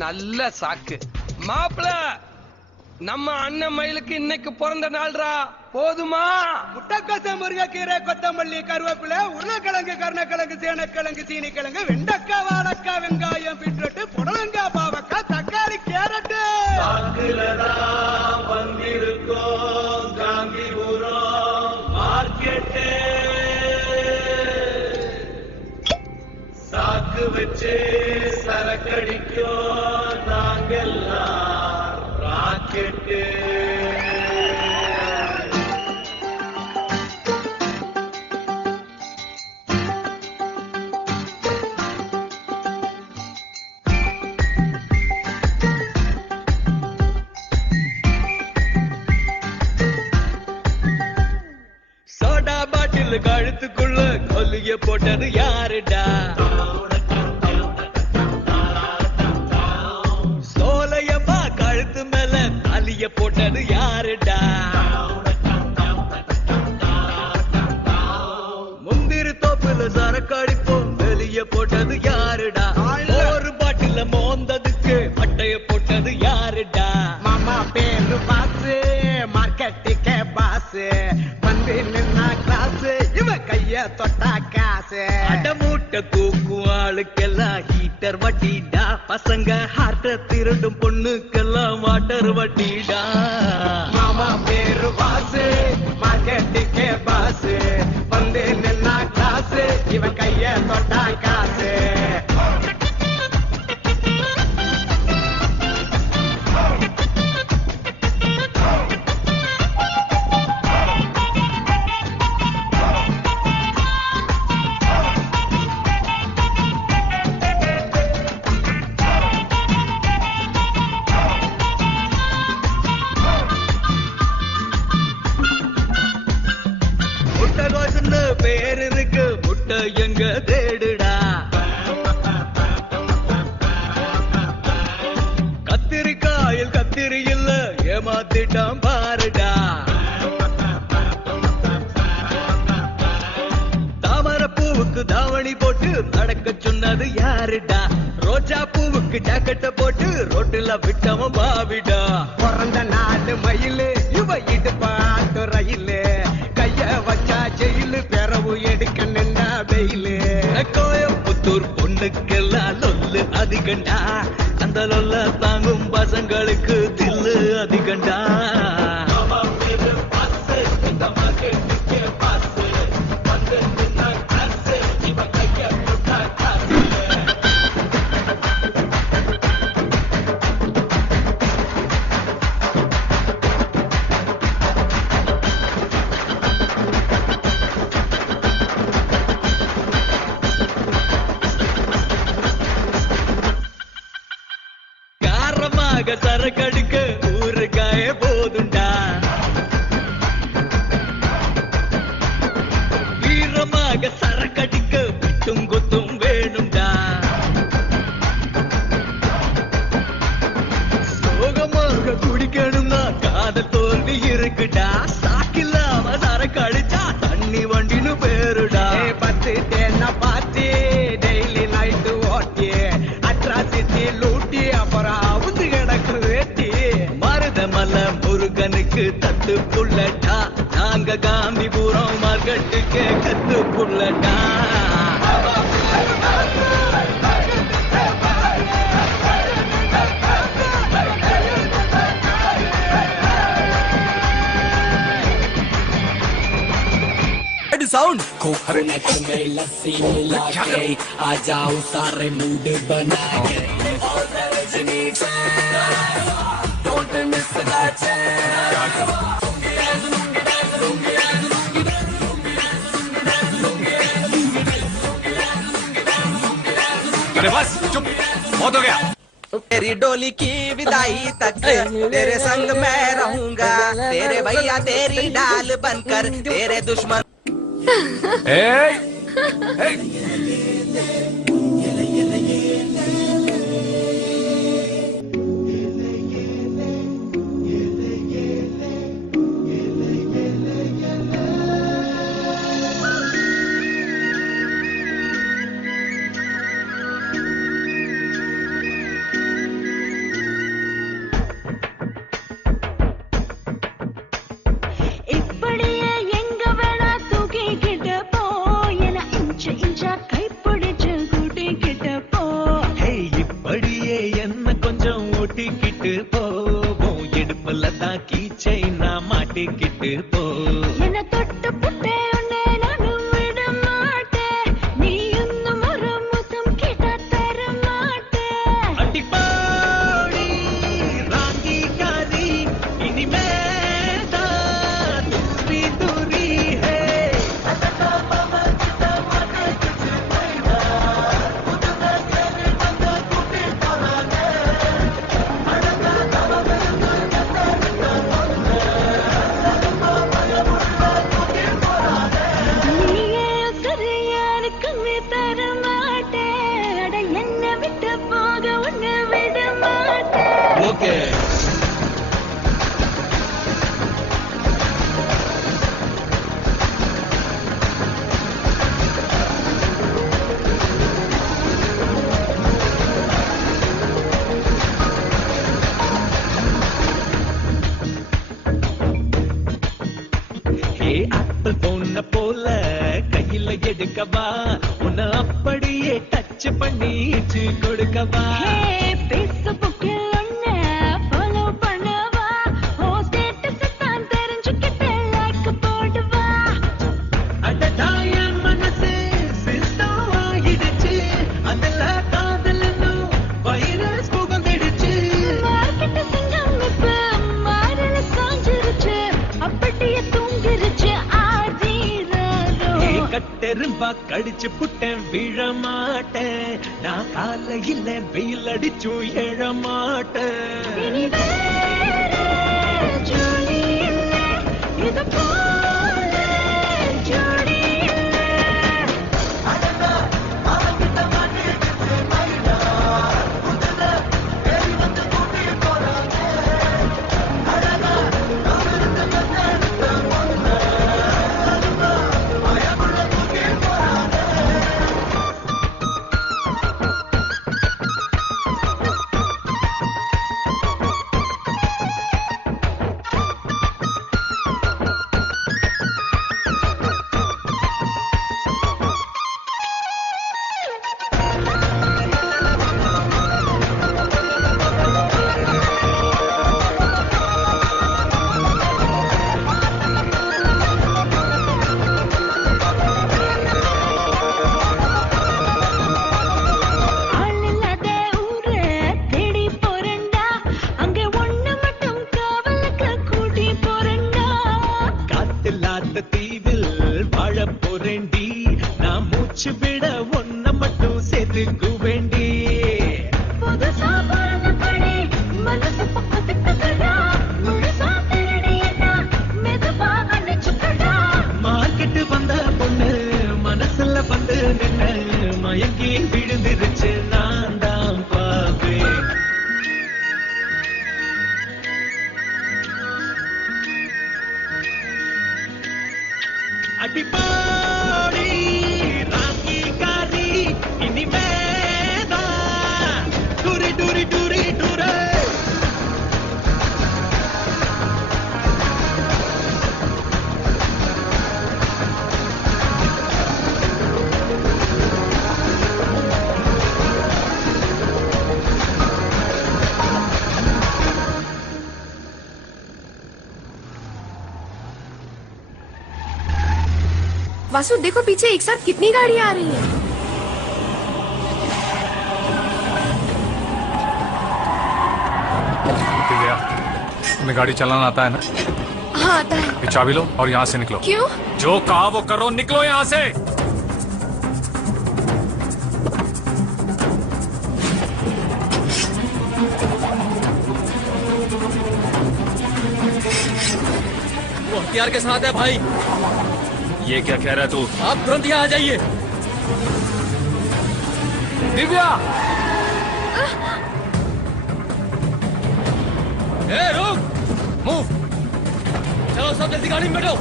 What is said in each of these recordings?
நல்ல சாக்கு மாப்பிள. நம்ம அண்ணன் மயிலுக்கு இன்னைக்கு பிறந்த நாள்ரா, போதுமா? முட்டைக்கோச முருங்கைக்கீரை கொத்தமல்லி கருவேப்பிலை உருளைக்கிழங்கு கருணக்கிழங்கு சேனக்கிழங்கு சீனிக்கிழங்கு வெண்டைக்காய் வாழைக்காய் வெங்காயம் பீட்ரூட் புடலங்காய் பாவக்காய் தக்காளி கேரட் சாக்கு வச்சு சரக்கடிக்கும் நாங்கெல்லாம் ராக்கெட்டு. சோடா பாட்டில் கழுத்துக்குள்ள கொல்லிய போட்டது யாருடா? சோலையம்மா கழுத்து மேல தாலிய போட்டது யாருடா? முந்திரி தோப்புல சரக்கு அடிப்போம் வெளிய போட்டது யாருடா? ஒரு பாட்டில மோந்ததுக்கு மட்டைய போட்டது யாருடா? மாமா பேரு பாசு மார்க்கெட்டுக்கே பாசு வந்து நின்னா கிளாஸ் இவ கைய தொட்டா காசு. அடமூட்டை தூக்கும் ஆளுக்கெல்லாம் ஹீட்டர் வட்டிடா, பசங்க ஹார்ட்ட திருடும் பொண்ணுக்கெல்லாம் வாட்டர் வட்டிடா. மாமா பேரு பாசு மார்க்கெட்டுக்கே பாசு வந்து நின்னா கிளாஸ் இவ கைய தொட்டா காசு. முட்டைகோசுன்னு பேர் இருக்கு, முட்டை எங்க தேடுடா? கத்திரிக்காயில் கத்திரி இல்ல ஏமாத்திட்டான் பாருடா. தாமரை பூவுக்கு தாவணி போட்டு நடக்க சொன்னது யாருடா? ரோஜா பூவுக்கு ஜாக்கெட்ட போட்டு ரோட்டுல விட்டவன் பாவிடா. பிறந்த நாடு மயிலு இவ இடுப்பாட்டு ரயிலு கைய வச்சா ஜெயிலு பெறவு எடுக்க நின்னா வெயிலு. கோயம்புத்தூர் பொண்ணுக்கெல்லாம் லொல்லு அதிகண்டா, அந்த லொல்ல தாங்கும் பசங்களுக்கு தில்லு அதிகண்டா. காரமாக சரக்கடிக்க ஊருக்காய போதுண்டா, வீரமாக சரக்கடிக்க விட்டும் குத்தும் வேணும்டா. சோகமாக குடிக்கணும்னா காதல் தோல்வி இருக்குடா, சாக்கில்லாம சரக்கு அடிச்சா தண்ணி வண்டின்னு பேருடா. பத்து தேன பாத்தி டெய்லி நைட்டு ஓட்டி அட்ராசிட்டி லூட்டி அப்புறம் அவுந்து கிடக்கு வேட்டி. மருதமல முருகனுக்கு தத்து புள்ளட்டா, நாங்க காந்திபுரம் மார்க்கெட்டுக்கு கத்து புள்ளட்டா. साउंड कोकोनट में लस्सी मिला के आ जाओ सारे मूड बना के Don't miss that chance. अरे बस चुप, बहुत हो गया। तेरी डोली की विदाई तक तेरे संग मैं रहूंगा, तेरे भैया तेरी डाल बनकर तेरे दुश्मन। கீ செயினா மாட்டிக்கிட்டு போ. என்ன தொட்டு புட்டே உன்னை நானும் விட மாட்டேன். நீ இன்னும் ஒரு முத்தம் கேட்டா தர மாட்டேன். அடிப்பாடி ராங்கிகாரி இனிமேதான் துரி துரி ஹே. நீயே சரியான கண்ணு தர மாட்டேன். அட என்னை விட்டு போக உன்னை விட மாட்டேன். ஓகே ஏ ஆப்பிள் பொண்ண போல கையில எடுக்கவா, உன்னை அப்படியே டச் பண்ணிச்சு கொடுக்கவா. ஹே ஃபேஸ்புக்கில் உன்னை ஃபாலோ பண்ணவா, ஓ ஸ்டேட்டஸ் தான் தெரிஞ்சுக்கிட்டு லைக் போடுவா. அடடா என் மனசு சிஸ்டம் ஆகிடுச்சு, அதுல காதலன்னு வைரஸ் புகுந்துடுச்சு. மார்க்கெட் சிங்கம் இப்ப மாறல சாஞ்சிருச்சு, அப்படியே தூங்கிருச்சு ஆதிராரோ. ஏ கட்டெரும்பா கடிச்சு புட்டேன் விழ மாட்டேன், நான் காலையில வெயில் அடிச்சும் எழ மாட்டேன். இனி வேற ஜோடி இல்லை, இது போல ஜோடி இல்லை. ஆள் இல்லாத ஊரை தேடி போறேன்டா, அங்க ஒண்ணு மட்டும் காவலுக்கு கூட்டி போறேன்டா. காத்தில்லாத தீவில் வாழ போறேண்டி, நான் மூச்சு விட ஒன்ன மட்டும் சேர்த்துக்கு வேண்டி. புதுசா பிறந்தபடி மனசு பக்கத்துக்குடா, முழுசா திருடியடா, மெதுவா அணைச்சுக்கடா. மார்க்கெட்டு வந்த பொண்ணு மனசுல வந்து நின்னு மயங்கி விழுந்துருச்சு, நான் தான் பாப்பேன். அடிப்பாடி ராங்கிகாரி இனிமேதான் டூரி டூரி டூரி டூரே. वासु देखो पीछे एक साथ कितनी गाड़ियां आ रही हैं। दिव्या, तुम्हें गाड़ी चलाना आता है ना? हाँ आता है। ये चाबी लो और यहाँ से निकलो। क्यों? जो कहा वो करो, निकलो यहाँ से। वो हथियार के साथ है भाई। ये क्या कह रहा है तू? आप तुरंत यहाँ आ जाइए। दिव्या! ए रुक, मूव। चलो सब जल्दी गाड़ी में बैठो,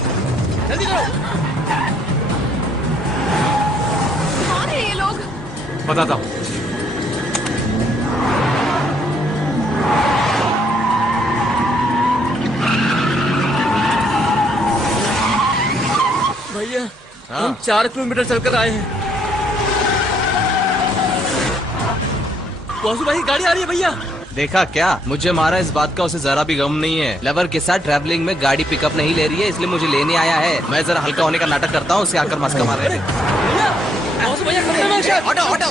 जल्दी करो। कौन है ये लोग? बताता हूँ। भैया हम 4 किलोमीटर चलकर आए हैं। वासु भाई गाड़ी आ रही है भैया। देखा क्या? मुझे मारा, इस बात का उसे जरा भी गम नहीं है। लवर के साथ ट्रैवलिंग में गाड़ी पिकअप नहीं ले रही है, इसलिए मुझे लेने आया है। मैं जरा हल्का होने का नाटक करता हूँ, उसे आकर मस्का मार रहे ऑटो ऑटो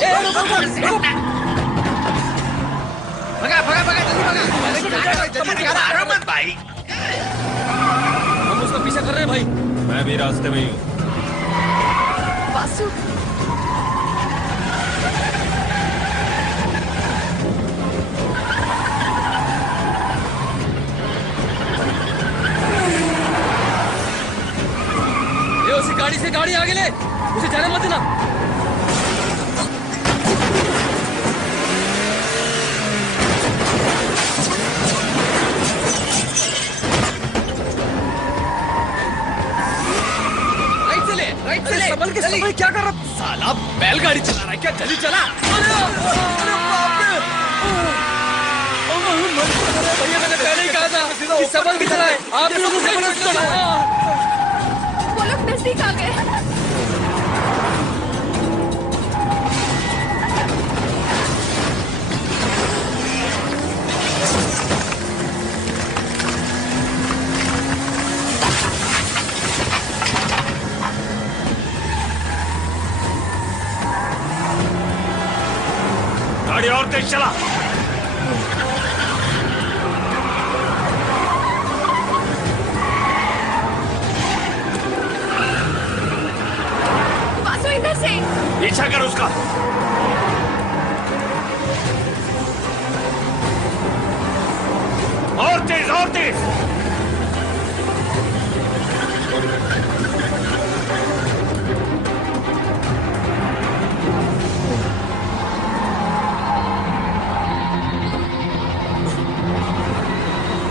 भगा भगा भगा जल्दी भगा भाई हम उसका पीछा कर रहे हैं भाई। मैं भी रास्ते में ही हूँ। वासु ये उसी गाड़ी से गाड़ी आगे ले, उसे जाने मत देना। राइट से ले, संभल के संभल, क्या कर रहा? साला बैलगाड़ी चला रहा है क्या? जल्दी चला। अरे बाप रे! भैया मैंने पहले ही कहा था कि संभल के चलाए। आप लोगों से वो लोग नजदीक आ गए। गाड़ी और तेज चला। वासु इधर से। पीछा कर उसका। और तेज और तेज।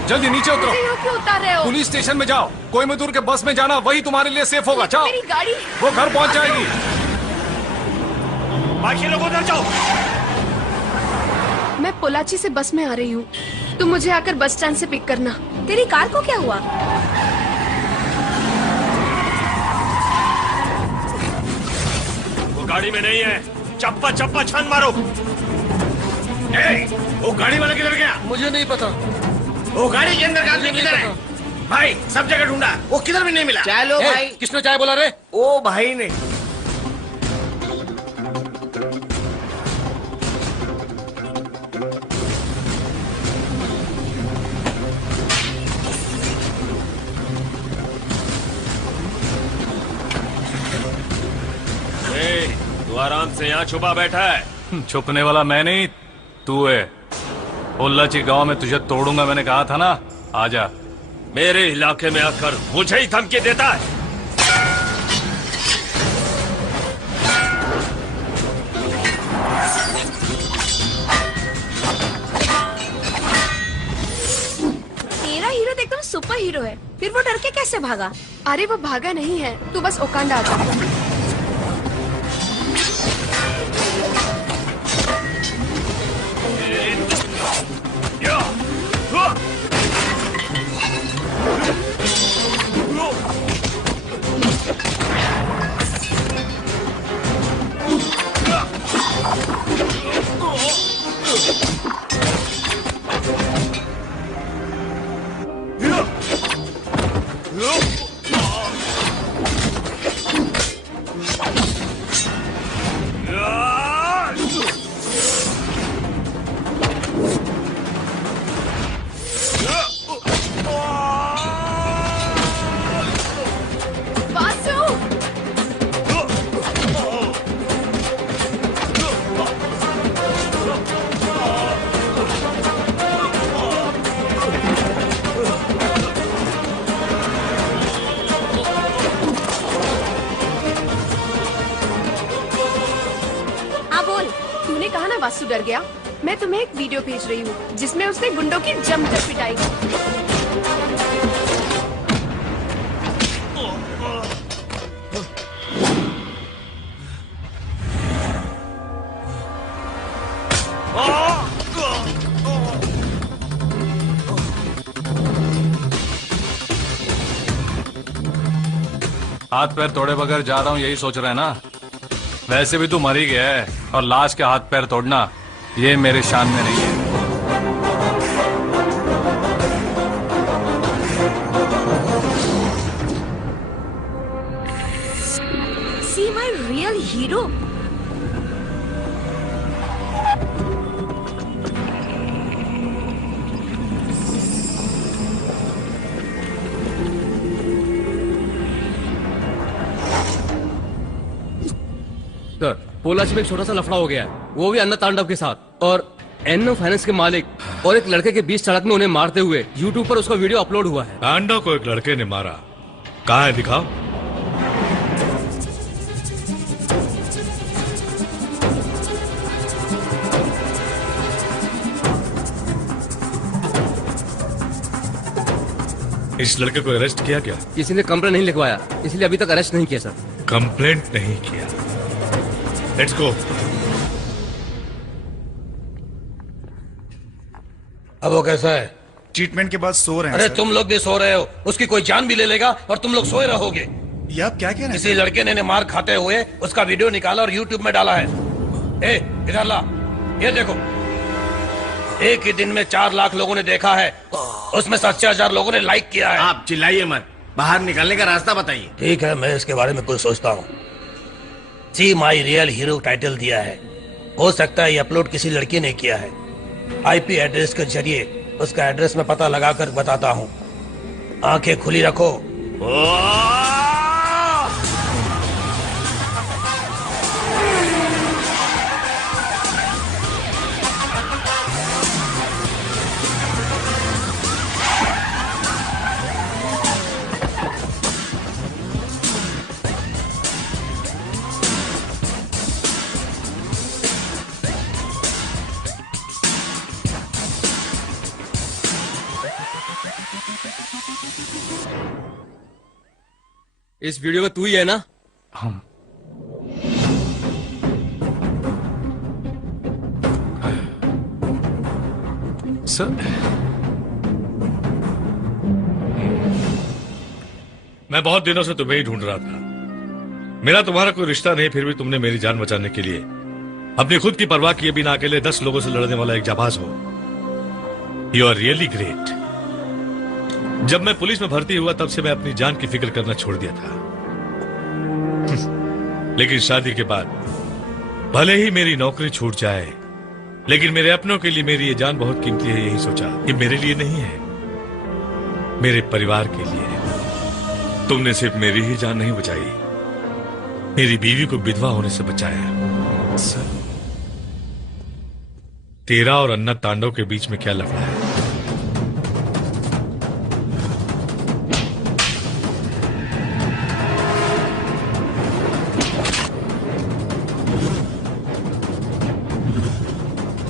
जल्दी नीचे उतरो। मुझे यहाँ क्यों उतार रहे हो? पुलिस स्टेशन में जाओ, कोयम्बटूर के बस में जाना, वही तुम्हारे लिए सेफ होगा। जाओ, मेरी गाड़ी। वो घर पहुंच जाएगी। बाकी लोग उधर जाओ। मैं पोलाची से बस में आ रही हूँ, तुम मुझे आकर बस स्टैंड से पिक करना। तेरी कार को क्या हुआ? वो गाड़ी में नहीं है। चप्पा चप्पा छान मारो। वो गाड़ी वाला किधर गया? मुझे नहीं पता। वो गाड़ी के अंदर का आदमी किधर है? भाई सब जगह ढूंढा, वो किधर भी नहीं मिला। चलो भाई। किसने चाय बोला रे? ओ भाई ने। तू आराम से यहाँ छुपा बैठा है। छुपने वाला मैं नहीं, तू है। पोल्लाची गांव में तुझे तोड़ूंगा, मैंने कहा था ना। आजा। मेरे इलाके में आकर मुझे ही धमकी देता है। तेरा हीरो तो एकदम सुपर हीरो है, फिर वो डर के कैसे भागा? अरे वो भागा नहीं है, तू बस ओकांडा आ जा। वासु डर गया। मैं तुम्हें एक वीडियो भेज रही हूँ जिसमें उसने गुंडों की जमकर पिटाई की। हाथ पैर तोड़े बगैर जा रहा हूँ, यही सोच रहे हैं ना? वैसे भी तू मर ही गया है और लाश के हाथ पैर तोड़ना ये मेरे शान में नहीं है। हीरो? सर, पोलाची में एक छोटा सा लफड़ा हो गया है, वो भी अन्ना तांडव के साथ, और एनो फाइनेंस के मालिक और एक लड़के के बीच सड़क में उन्हें मारते हुए यूट्यूब पर उसका वीडियो अपलोड हुआ है। तांडव को एक लड़के ने मारा, कहाँ है दिखाओ। इस लड़के को अरेस्ट किया क्या? किसी ने कंप्लेंट नहीं लिखवाया, इसलिए अभी तक अरेस्ट नहीं किया सर। कंप्लेंट नहीं किया, लेट्स गो। अब वो कैसा है? ट्रीटमेंट के बाद सो रहे हैं। अरे सर। तुम लोग भी सो रहे हो, उसकी कोई जान भी ले लेगा और तुम लोग सोए रहोगे। ये आप क्या कह रहे हैं? किसी लड़के ने मार खाते हुए उसका वीडियो निकाला और यूट्यूब में डाला है। ए, इधर ला, ये देखो, एक ही दिन में 4 लाख लोगों ने देखा है, उसमें 7,000 लोगों ने लाइक किया है। आप चिल्लाइए मत, बाहर निकलने का रास्ता बताइए। ठीक है, मैं इसके बारे में कुछ सोचता हूँ। सी माई रियल हीरो टाइटल दिया है, हो सकता है ये अपलोड किसी लड़की ने किया है। आईपी एड्रेस के जरिए उसका एड्रेस मैं पता लगाकर बताता हूँ। आंखें खुली रखो। इस वीडियो में तू ही है ना? हम सर, मैं बहुत दिनों से तुम्हें ही ढूंढ रहा था। मेरा तुम्हारा कोई रिश्ता नहीं, फिर भी तुमने मेरी जान बचाने के लिए अपनी खुद की परवाह किए बिना अकेले 10 लोगों से लड़ने वाला एक जाबाज हो। You are really great. जब मैं पुलिस में भर्ती हुआ तब से मैं अपनी जान की फिक्र करना छोड़ दिया था, लेकिन शादी के बाद भले ही मेरी नौकरी छूट जाए, लेकिन मेरे अपनों के लिए मेरी ये जान बहुत कीमती है। यही सोचा कि मेरे लिए नहीं है, मेरे परिवार के लिए है। तुमने सिर्फ मेरी ही जान नहीं बचाई, मेरी बीवी को विधवा होने से बचाया। सर, तेरा और अन्ना तांडव के बीच में क्या लफड़ा है?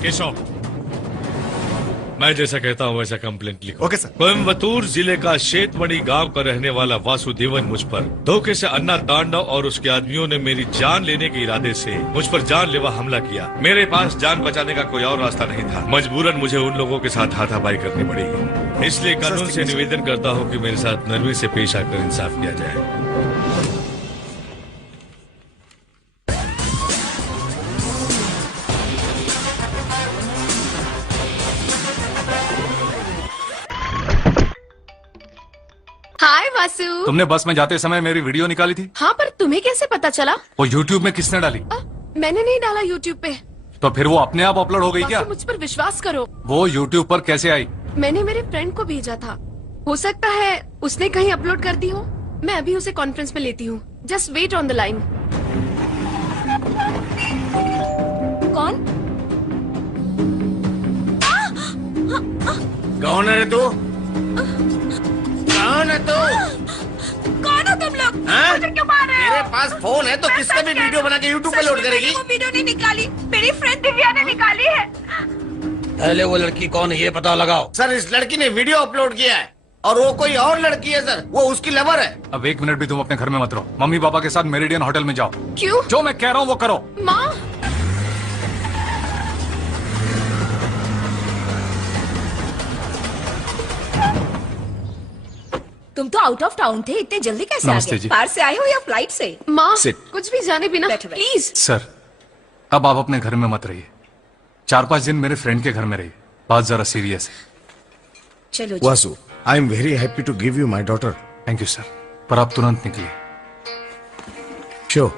केशव, मैं जैसा कहता हूं वैसा कंप्लेंट लिखो। Okay sir. कोयम्बतूर जिले का शेतमणि गांव का रहने वाला वासुदेवन मुझ पर धोखे से अन्ना तांडव और उसके आदमियों ने मेरी जान लेने के इरादे से मुझ पर जानलेवा हमला किया। मेरे पास जान बचाने का कोई और रास्ता नहीं था, मजबूरन मुझे उन लोगों के साथ हाथापाई करनी पड़ी। इसलिए कानून से निवेदन करता हूँ कि मेरे साथ नरमी से पेश आकर इंसाफ किया जाए। हाय वासु। तुमने बस में जाते समय मेरी वीडियो निकाली थी। हाँ, पर तुम्हें कैसे पता चला? वो YouTube में किसने डाली? मैंने नहीं डाला YouTube पे। तो फिर वो अपने आप अपलोड हो गई क्या? मुझ पर विश्वास करो। वो YouTube पर कैसे आई? मैंने मेरे फ्रेंड को भेजा था, हो सकता है उसने कहीं अपलोड कर दी हो। मैं अभी उसे कॉन्फ्रेंस में लेती हूँ, just wait on the line. कौन? कौन है तू? कौन है तू? कौन हो तुम लोग? मुझे क्यों मार रहे हो? तेरे पास फोन है तो किससे भी वीडियो बना के यूट्यूब पे लोड करेगी? वो वीडियो नहीं निकाली, मेरी फ्रेंड दिव्या ने निकाली है। पहले वो लड़की कौन है ये पता लगाओ। सर, इस लड़की ने वीडियो अपलोड किया है और वो कोई और लड़की है सर, वो उसकी लवर है। अब 1 मिनट भी तुम अपने घर में मत रहो, मम्मी पापा के साथ मेरिडियन होटल में जाओ। क्यों? जो मैं कह रहा हूँ वो करो। माँ, तुम तो आउट ऑफ टाउन थे, इतने जल्दी कैसे आ नमस्ते गए? जी। कार से आए हो या फ्लाइट से? माँ, Sit. कुछ भी जाने बिना प्लीज। सर, अब आप अपने घर में मत रहिए, 4-5 दिन मेरे फ्रेंड के घर में रहिए, बात जरा सीरियस है। चलो जी। Vasu, I am very happy to give you my daughter. Thank you sir, पर आप तुरंत निकलिए। श्योर,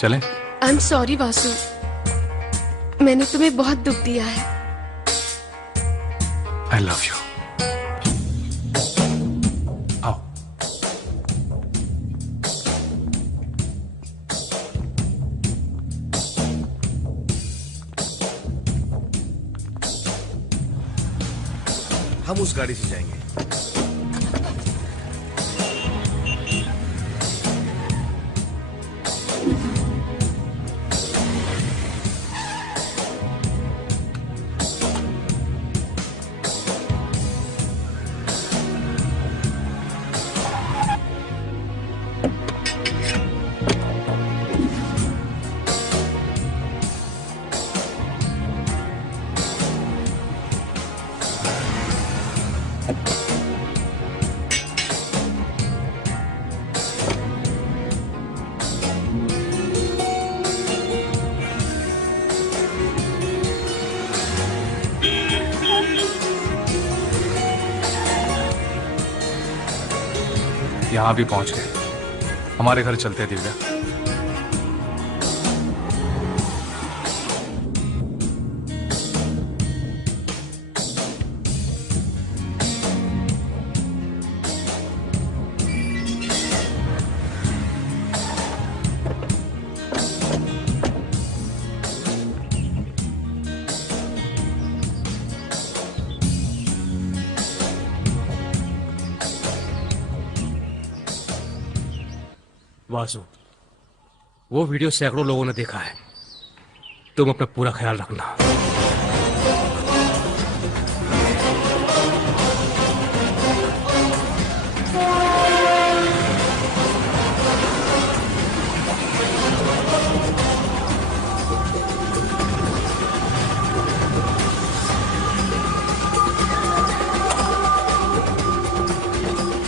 चलें? आई एम सॉरी वासु, मैंने तुम्हें बहुत दुख दिया है। I love you. आओ। हम उस गाड़ी से जाएंगे। यहां भी पहुंच गए। हमारे घर चलते हैं दिव्या। वासु, वो वीडियो सैकड़ों लोगों ने देखा है। तुम अपना पूरा ख्याल रखना।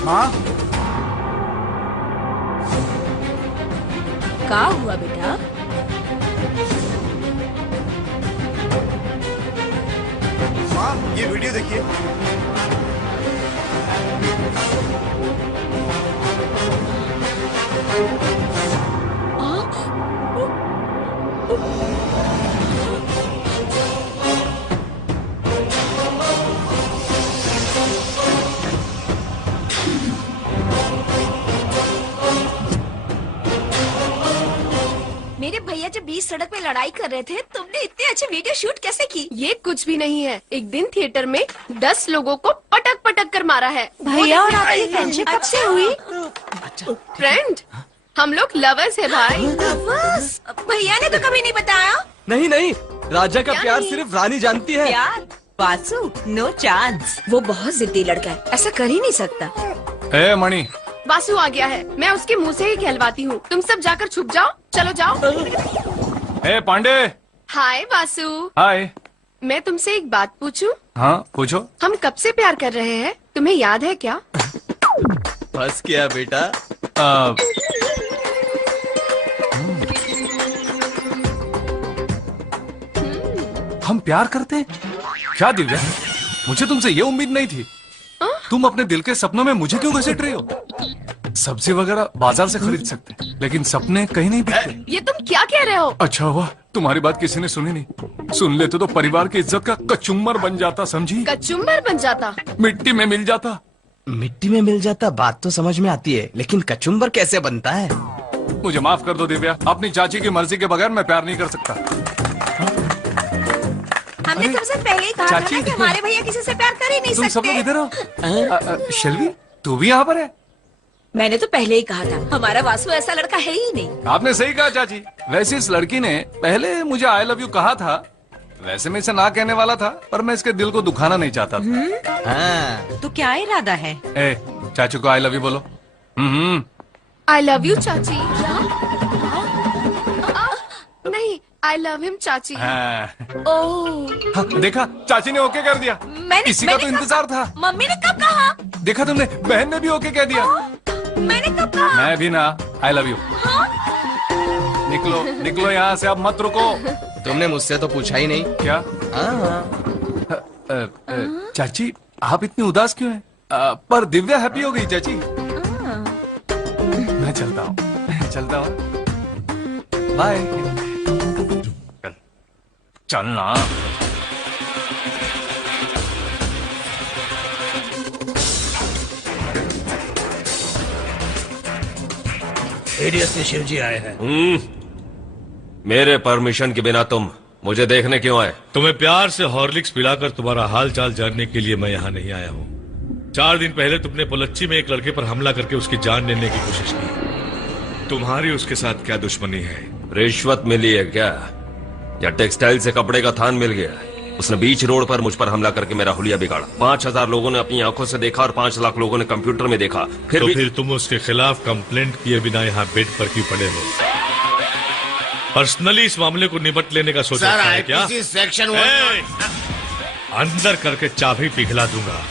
माँ, क्या हुआ बेटा? माँ, ये वीडियो देखिए। मेरे भैया जब बीच सड़क पे लड़ाई कर रहे थे, तुमने इतनी अच्छी वीडियो शूट कैसे की? ये कुछ भी नहीं है। एक दिन थिएटर में 10 लोगों को पटक पटक कर मारा है। भैया और आपकी फ्रेंडशिप कब से हुई? फ्रेंड, हम लोग लवर्स है भाई। बस भैया ने तो कभी नहीं बताया। नहीं नहीं, राजा का प्यार सिर्फ रानी जानती है। प्यार? Vasu, no chance. वो बहुत जिद्दी लड़का है, ऐसा कर ही नहीं सकता। ए मणि, वासु आ गया है। मैं उसके मुंह से ही कहलवाती हूँ। तुम सब जाकर छुप जाओ। चलो जाओ। ए पांडे। हाय वासु। हाय। मैं तुमसे एक बात पूछूं? हाँ पूछो। हम कब से प्यार कर रहे हैं, तुम्हें याद है क्या? बस क्या बेटा? हम प्यार करते हैं? क्या दिव्या, मुझे तुमसे ये उम्मीद नहीं थी। तुम अपने दिल के सपनों में मुझे क्यों घसीट रही हो? सब्जी वगैरह बाजार से खरीद सकते, लेकिन सपने कहीं नहीं बिकते। ये तुम क्या कह रहे हो? अच्छा हुआ तुम्हारी बात किसी ने सुनी नहीं। सुन लेते तो परिवार की इज्जत का कचुम्बर बन जाता, समझी? कचुम्बर बन जाता? मिट्टी में मिल जाता। मिट्टी में मिल जाता बात तो समझ में आती है, लेकिन कचुम्बर कैसे बनता है? मुझे माफ कर दो दिव्या, अपनी चाची की मर्जी के बगैर मैं प्यार नहीं कर सकता। हमने तुमसे पहले ही कहा था ना कि हमारे भैया किसी से प्यार कर ही नहीं तुम सकते। सब लोग इधर हो। शेल्वी, तू भी यहाँ पर है? मैंने तो पहले ही कहा था, हमारा वासु ऐसा लड़का है ही नहीं। आपने सही कहा चाची। वैसे इस लड़की ने पहले मुझे आई लव यू कहा था। वैसे मैं इसे ना कहने वाला था, पर मैं इसके दिल को दुखाना नहीं चाहता था। तो क्या इरादा है? ए, चाचू को आई लव यू बोलो। आई लव यू चाची। नहीं, आई लव हिम चाची। ओह, हाँ, देखा चाची ने ओके कर दिया। इसी का तो इंतजार था। मम्मी ने कब कहा? देखा तुमने, बहन ने भी ओके कह दिया। मैंने कब कहा? मैं भी ना। I love you. निकलो निकलो यहाँ से, अब मत रुको। तुमने मुझसे तो पूछा ही नहीं। क्या? चाची आप इतनी उदास क्यों हैं? पर दिव्या हैप्पी हो गई चाची। मैं चलता हूँ। बाय। चल ना। एडीएसपी शिव जी आए हैं। मेरे परमिशन के बिना तुम मुझे देखने क्यों आए? तुम्हें प्यार से हॉर्लिक्स पिलाकर तुम्हारा हाल चाल जानने के लिए मैं यहाँ नहीं आया हूँ। 4 दिन पहले तुमने पोलच्ची में एक लड़के पर हमला करके उसकी जान लेने की कोशिश की। तुम्हारी उसके साथ क्या दुश्मनी है? रिश्वत मिली है क्या, या टेक्सटाइल से कपड़े का थान मिल गया? उसने बीच रोड पर मुझ पर हमला करके मेरा हुलिया बिगाड़ा। 5000 लोगों ने अपनी आंखों से देखा और 5 लाख लोगों ने कंप्यूटर में देखा। फिर तुम उसके खिलाफ कंप्लेंट किए बिना यहाँ बेड पर क्यों पड़े हो? पर्सनली इस मामले को निपट लेने का सोचा है क्या? सेक्शन अंदर करके चाबी पिघला दूंगा।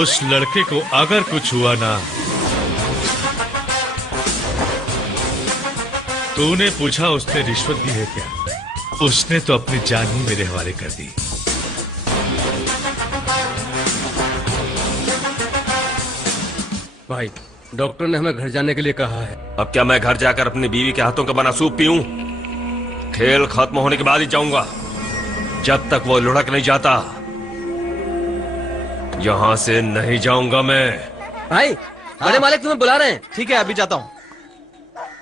उस लड़के को अगर कुछ हुआ ना, तूने पूछा उसने रिश्वत दी है क्या? उसने तो अपनी जान ही मेरे हवाले कर दी। भाई, डॉक्टर ने हमें घर जाने के लिए कहा है। अब क्या मैं घर जाकर अपनी बीवी के हाथों का बना सूप पीऊं? खेल खत्म होने के बाद ही जाऊंगा। जब तक वो लुढ़क नहीं जाता यहां से नहीं जाऊंगा मैं। भाई, बड़े मालिक तुम्हें बुला रहे हैं। ठीक है, अभी जाता हूँ।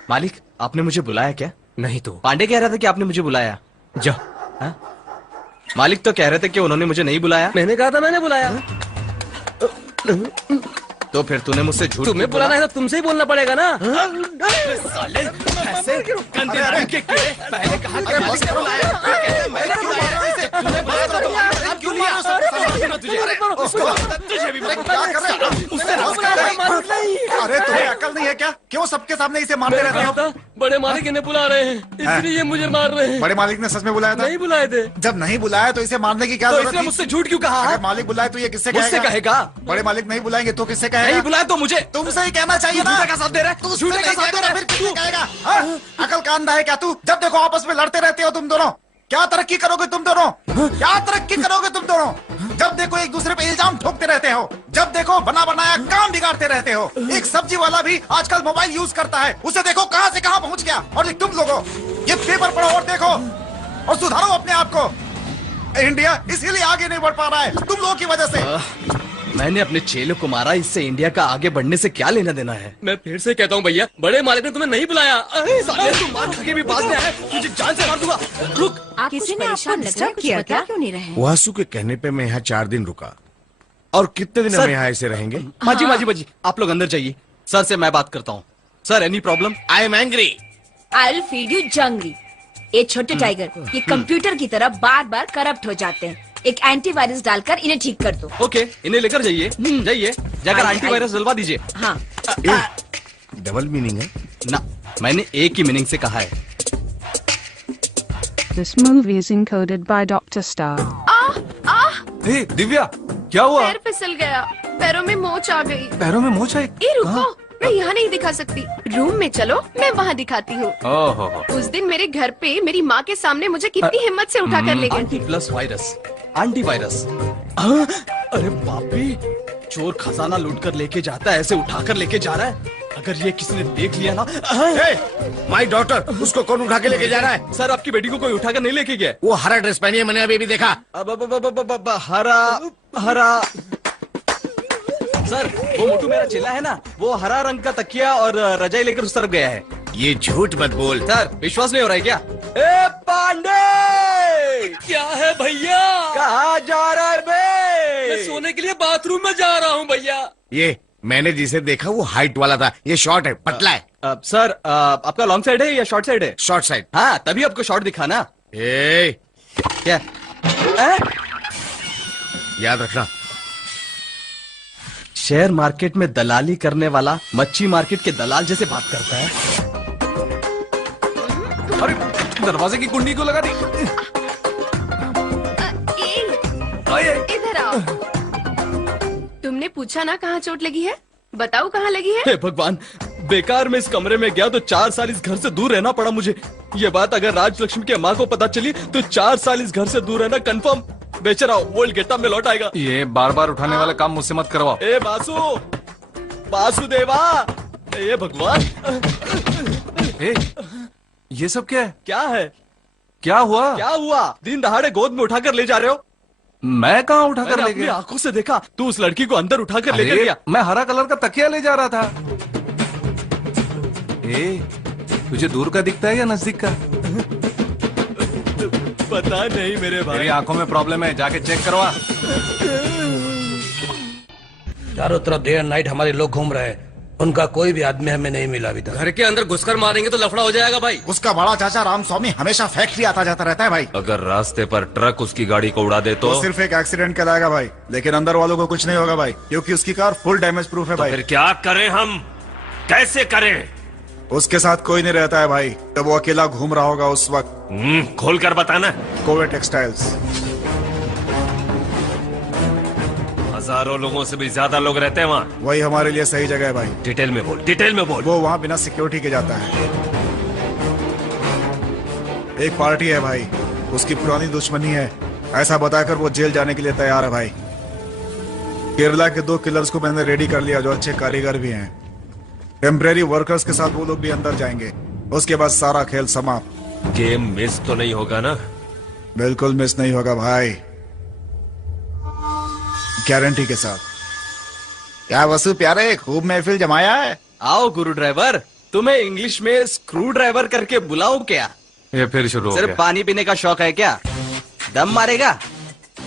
मालिक, आपने मुझे बुलाया क्या? नहीं तो पांडे कह रहा था कि आपने मुझे बुलाया। जा। मालिक तो कह रहे थे कि उन्होंने मुझे नहीं बुलाया। मैंने कहा था मैंने बुलाया। तो फिर तूने मुझसे झूठ तुम्हें बुलाना है तो तुमसे ही बोलना पड़ेगा ना। साले, ऐसे गंदे रंग के कीड़े। पहले कहा कि मुझे बुलाया, फिर कहते मैं क्यों लाया इसे? तूने बुलाया तो तुम क्यों लिया? तुझे भी क्या कर रहे हो? उससे अरे तुम्हें अकल नहीं है क्या? क्यों सबके सामने इसे मारते रहते हो? बड़े मालिक इन्हें बुला रहे हैं, इसलिए मुझे मार रहे हैं। बड़े मालिक ने सच में बुलाया था? नहीं बुलाए थे। जब नहीं बुलाया तो इसे मारने की क्या जरूरत थी? मुझसे झूठ क्यों कहा? अगर मालिक बुलाए तो ये किससे कहेगा? बड़े मालिक नहीं बुलाएंगे तो किससे कहेगा? नहीं बुलाया तो मुझे तुमसे ही कहना चाहिए ना। झूठे का साथ दे रहा है। तू झूठे का साथ दे रहा है, फिर किससे कहेगा? अकल का अंधा है क्या तू? जब देखो आपस में लड़ते रहते हो तुम दोनों। क्या तरक्की करोगे तुम दोनों? क्या तरक्की करोगे तुम दोनों? जब देखो एक दूसरे पे इल्जाम ठोकते रहते हो। जब देखो बना बनाया काम बिगाड़ते रहते हो। एक सब्जी वाला भी आजकल मोबाइल यूज करता है, उसे देखो कहां से कहां पहुंच गया। और तुम लोगों ये पेपर पढ़ो और देखो और सुधारो अपने आप को। इंडिया इसीलिए आगे नहीं बढ़ पा रहा है तुम लोगों की वजह से। मैंने अपने चेलों को मारा, इससे इंडिया का आगे बढ़ने से क्या लेना देना है? मैं फिर से कहता हूँ भैया, बड़े मालिक ने तुम्हें नहीं बुलाया। साले, तुम मार खा के भी बाज में आए, तुझे जान से मार दूंगा। रुक, किसी ने आपको डिस्टर्ब किया क्या? क्यों नहीं रहे? वासु के कहने पे मैं यहाँ 4 दिन रुका। और कितने दिन हम यहाँ ऐसे रहेंगे? माजी, आप लोग अंदर जाइए। सर से मैं बात करता हूँ। Sir, any problem? I am angry. I will feed you जंगली। ये छोटे टाइगर ये कंप्यूटर की तरह बार बार करप्ट हो जाते हैं। एक एंटीवायरस डालकर इन्हें ठीक कर दो। ओके, इन्हें लेकर जाइए। जाइए, जाकर एंटीवायरस डलवा दीजिए। हाँ। डबल मीनिंग है ना, मैंने एक ही मीनिंग से कहा है। This movie is encoded by Dr. Star. हे दिव्या, क्या हुआ? पैर फिसल गया, पैरों में मोच आ गई। पैरों में मोच आई? ए रुको, मैं यहाँ नहीं दिखा सकती। रूम में चलो, मैं वहाँ दिखाती हूँ। उस दिन मेरे घर पे मेरी माँ के सामने मुझे कितनी हिम्मत से उठा कर ले गए थे। Plus virus, antivirus. अरे बापी, चोर खजाना लूट कर लेके जाता है, ऐसे उठाकर लेके जा रहा है। अगर ये किसी ने देख लिया ना। माय डॉटर, उसको कौन उठा के लेके जा रहा है? सर, आपकी बेटी को कोई उठाकर नहीं लेके गया। वो हरा ड्रेस पहनी है, मैंने अभी भी देखा। हरा। सर, वो मोटू मेरा चेला है ना, वो हरा रंग का तकिया और रजाई लेकर उस तरफ गया है। ये झूठ मत बोल। सर, विश्वास नहीं हो रहा है क्या? ए पांडे! क्या है भैया? कहाँ जा रहा है बे? मैं सोने के लिए बाथरूम में जा रहा हूँ भैया। ये मैंने जिसे देखा वो हाइट वाला था, ये शॉर्ट है, पतला है। सर, आपका लॉन्ग साइड है या शॉर्ट साइड है? Short side. हाँ, तभी आपको शॉर्ट दिखा ना। क्या? याद रखना, शेयर मार्केट में दलाली करने वाला मच्छी मार्केट के दलाल जैसे बात करता है। अरे, दरवाजे की कुंडी को लगा दी। इधर आओ। तुमने पूछा ना कहाँ चोट लगी है? बताओ कहाँ लगी है? हे भगवान, बेकार में इस कमरे में गया तो 4 साल इस घर से दूर रहना पड़ा मुझे। ये बात अगर राजलक्ष्मी के माँ को पता चली तो 4 साल इस घर से दूर रहना कंफर्म। बेचारा ओल्ड गेटअप में लौट आएगा। ये बार बार उठाने वाला काम मुझसे मत करवाओ। ए वासुदेवा, ए भगवान। ये सब क्या है? क्या है? क्या हुआ? क्या हुआ? दिन दहाड़े गोद में उठाकर ले जा रहे हो? मैं कहाँ उठाकर ले अपनी गया? आंखों से देखा, तू उस लड़की को अंदर उठाकर लेकर गया। मैं हरा कलर का तकिया ले जा रहा था। ए, तुझे दूर का दिखता है या नजदीक का? पता नहीं मेरे भाई। मेरी आंखों में प्रॉब्लम है, जाके चेक करवा। चारों तरफ डे एंड नाइट हमारे लोग घूम रहे हैं, उनका कोई भी आदमी हमें नहीं मिला अभी तक। घर के अंदर घुसकर मारेंगे तो लफड़ा हो जाएगा भाई। उसका बड़ा चाचा राम स्वामी हमेशा फैक्ट्री आता जाता रहता है भाई। अगर रास्ते पर ट्रक उसकी गाड़ी को उड़ा दे तो सिर्फ एक एक्सीडेंट कहलाएगा भाई, लेकिन अंदर वालों को कुछ नहीं होगा भाई, क्योंकि उसकी कार फुल डैमेज प्रूफ है भाई। फिर क्या करें हम? कैसे करें? उसके साथ कोई नहीं रहता है भाई, जब वो अकेला घूम रहा होगा उस वक्त। खोल कर बताना। कोवे टेक्सटाइल्स। हजारों लोगों से भी ज्यादा लोग रहते हैं वहाँ। वही हमारे लिए सही जगह है भाई। डिटेल में बोल, डिटेल में बोल। वो वहाँ बिना सिक्योरिटी के जाता है। एक पार्टी है भाई, उसकी पुरानी दुश्मनी है, ऐसा बताकर वो जेल जाने के लिए तैयार है भाई। केरला के 2 किलर्स को मैंने रेडी कर लिया जो अच्छे कारीगर भी हैं। टेम्परेरी वर्कर्स के साथ वो लोग भी अंदर जाएंगे, उसके बाद सारा खेल समाप्त। गेम मिस तो नहीं होगा ना? बिल्कुल मिस नहीं होगा भाई, गारंटी के साथ। क्या वसु प्यारे, खूब महफिल जमाया है। आओ गुरु ड्राइवर, तुम्हें इंग्लिश में स्क्रू ड्राइवर करके बुलाऊं क्या? ये फिर शुरू हो सिर्फ गया। पानी पीने का शौक है क्या? दम मारेगा?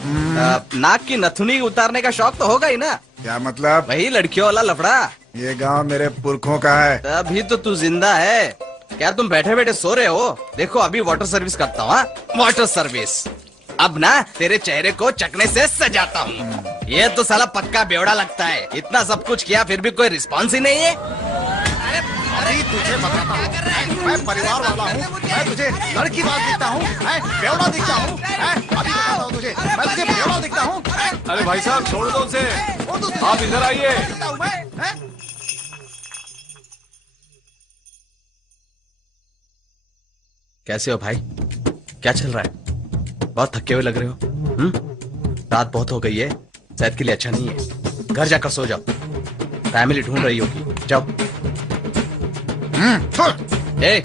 नाक की नथुनी उतारने का शौक तो होगा ही ना? क्या मतलब? वही लड़कियों वाला लफड़ा। ये गांव मेरे पुरखों का है। अभी तो तू जिंदा है क्या? तुम बैठे बैठे सो रहे हो? देखो अभी वाटर सर्विस करता हूँ। वाटर सर्विस अब ना तेरे चेहरे को चकने से सजाता हूँ। ये तो साला पक्का बेवड़ा लगता है, इतना सब कुछ किया फिर भी कोई रिस्पॉन्स ही नहीं है। अभी तुझे बताता हूँ, मैं परिवार वाला हूँ, मैं तुझे लड़की बात दिखता हूँ, बेवड़ा दिखता हूँ। अभी बताता हूँ तुझे, मैं तुझे बेवड़ा दिखता हूँ। अरे भाई साहब छोड़ दो उसे, आप इधर आइए। कैसे हो भाई? क्या चल रहा है? बहुत थके हुए लग रहे हो। रात बहुत हो गई है, सेहत के लिए अच्छा नहीं है। घर जाकर सो जाओ, फैमिली ढूंढ रही होगी। जाओ। ए,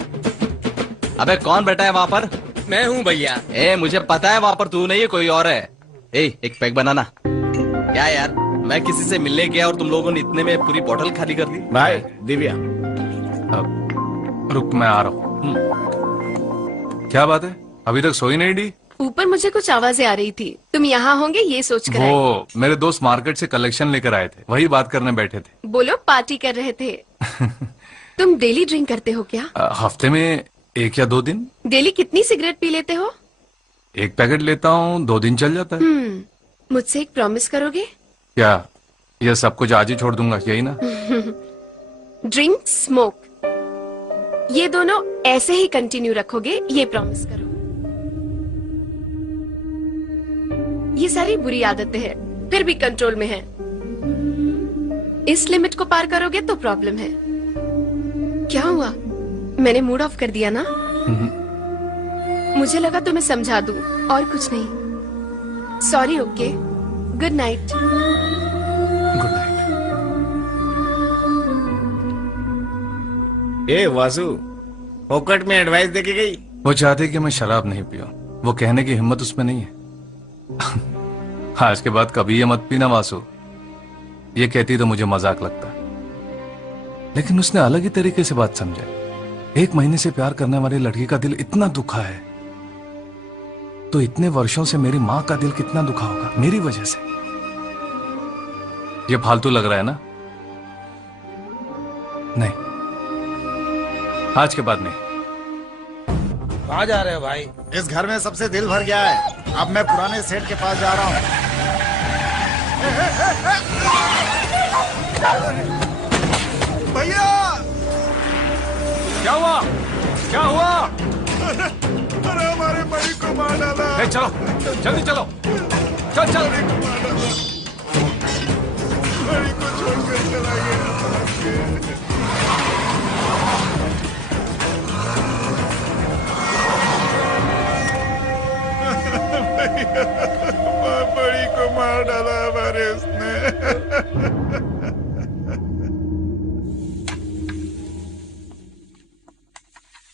अबे कौन बैठा है वहाँ पर? मैं हूँ भैया। ए, मुझे पता है वहाँ पर तू नहीं है, कोई और है। ए, एक पैक बनाना। क्या यार, मैं किसी से मिलने गया और तुम लोगों ने इतने में पूरी बोतल खाली कर दी। भाई दिव्या, रुक मैं आ रहा हूँ। क्या बात है, अभी तक सोई नहीं डी? ऊपर मुझे कुछ आवाजें आ रही थी, तुम यहाँ होंगे ये सोच कर आए। वो मेरे दोस्त मार्केट से कलेक्शन लेकर आए थे, वही बात करने बैठे थे। बोलो पार्टी कर रहे थे। तुम डेली ड्रिंक करते हो क्या? हफ्ते में 1 या 2 दिन। डेली कितनी सिगरेट पी लेते हो? 1 पैकेट लेता हूँ, 2 दिन चल जाता है। मुझसे एक प्रॉमिस करोगे? क्या? ये सब कुछ आज ही छोड़ दूंगा, यही ना? ड्रिंक स्मोक ये दोनों ऐसे ही कंटिन्यू रखोगे, ये प्रॉमिस करो। ये सारी बुरी आदतें हैं, फिर भी कंट्रोल में है। इस लिमिट को पार करोगे तो प्रॉब्लम है। क्या हुआ? मैंने मूड ऑफ कर दिया ना? मुझे लगा तुम्हें समझा दूं, और कुछ नहीं। Sorry. Okay, good night. Good night. ए वासु, फोकट में एडवाइस देके गई। वो चाहते कि मैं शराब नहीं पीऊं, वो कहने की हिम्मत उसमें नहीं है। आज के बाद कभी ये मत पीना वासु, ये कहती तो मुझे मजाक लगता, लेकिन उसने अलग ही तरीके से बात समझा। 1 महीने से प्यार करने वाली लड़की का दिल इतना दुखा है, तो इतने वर्षों से मेरी मां का दिल कितना दुखा होगा मेरी वजह से। ये फालतू लग रहा है ना? नहीं, आज के बाद नहीं। कहाँ जा रहे हो भाई? इस घर में सबसे दिल भर गया है, अब मैं पुराने सेठ के पास जा रहा हूँ। भैया! क्या हुआ? क्या हुआ? अरे हमारे बड़ी को मार डाला। चलो जल्दी चलो, चल चल। बड़ी को छोड़कर चला गया। बड़ी को मार डाला हमारे उसने।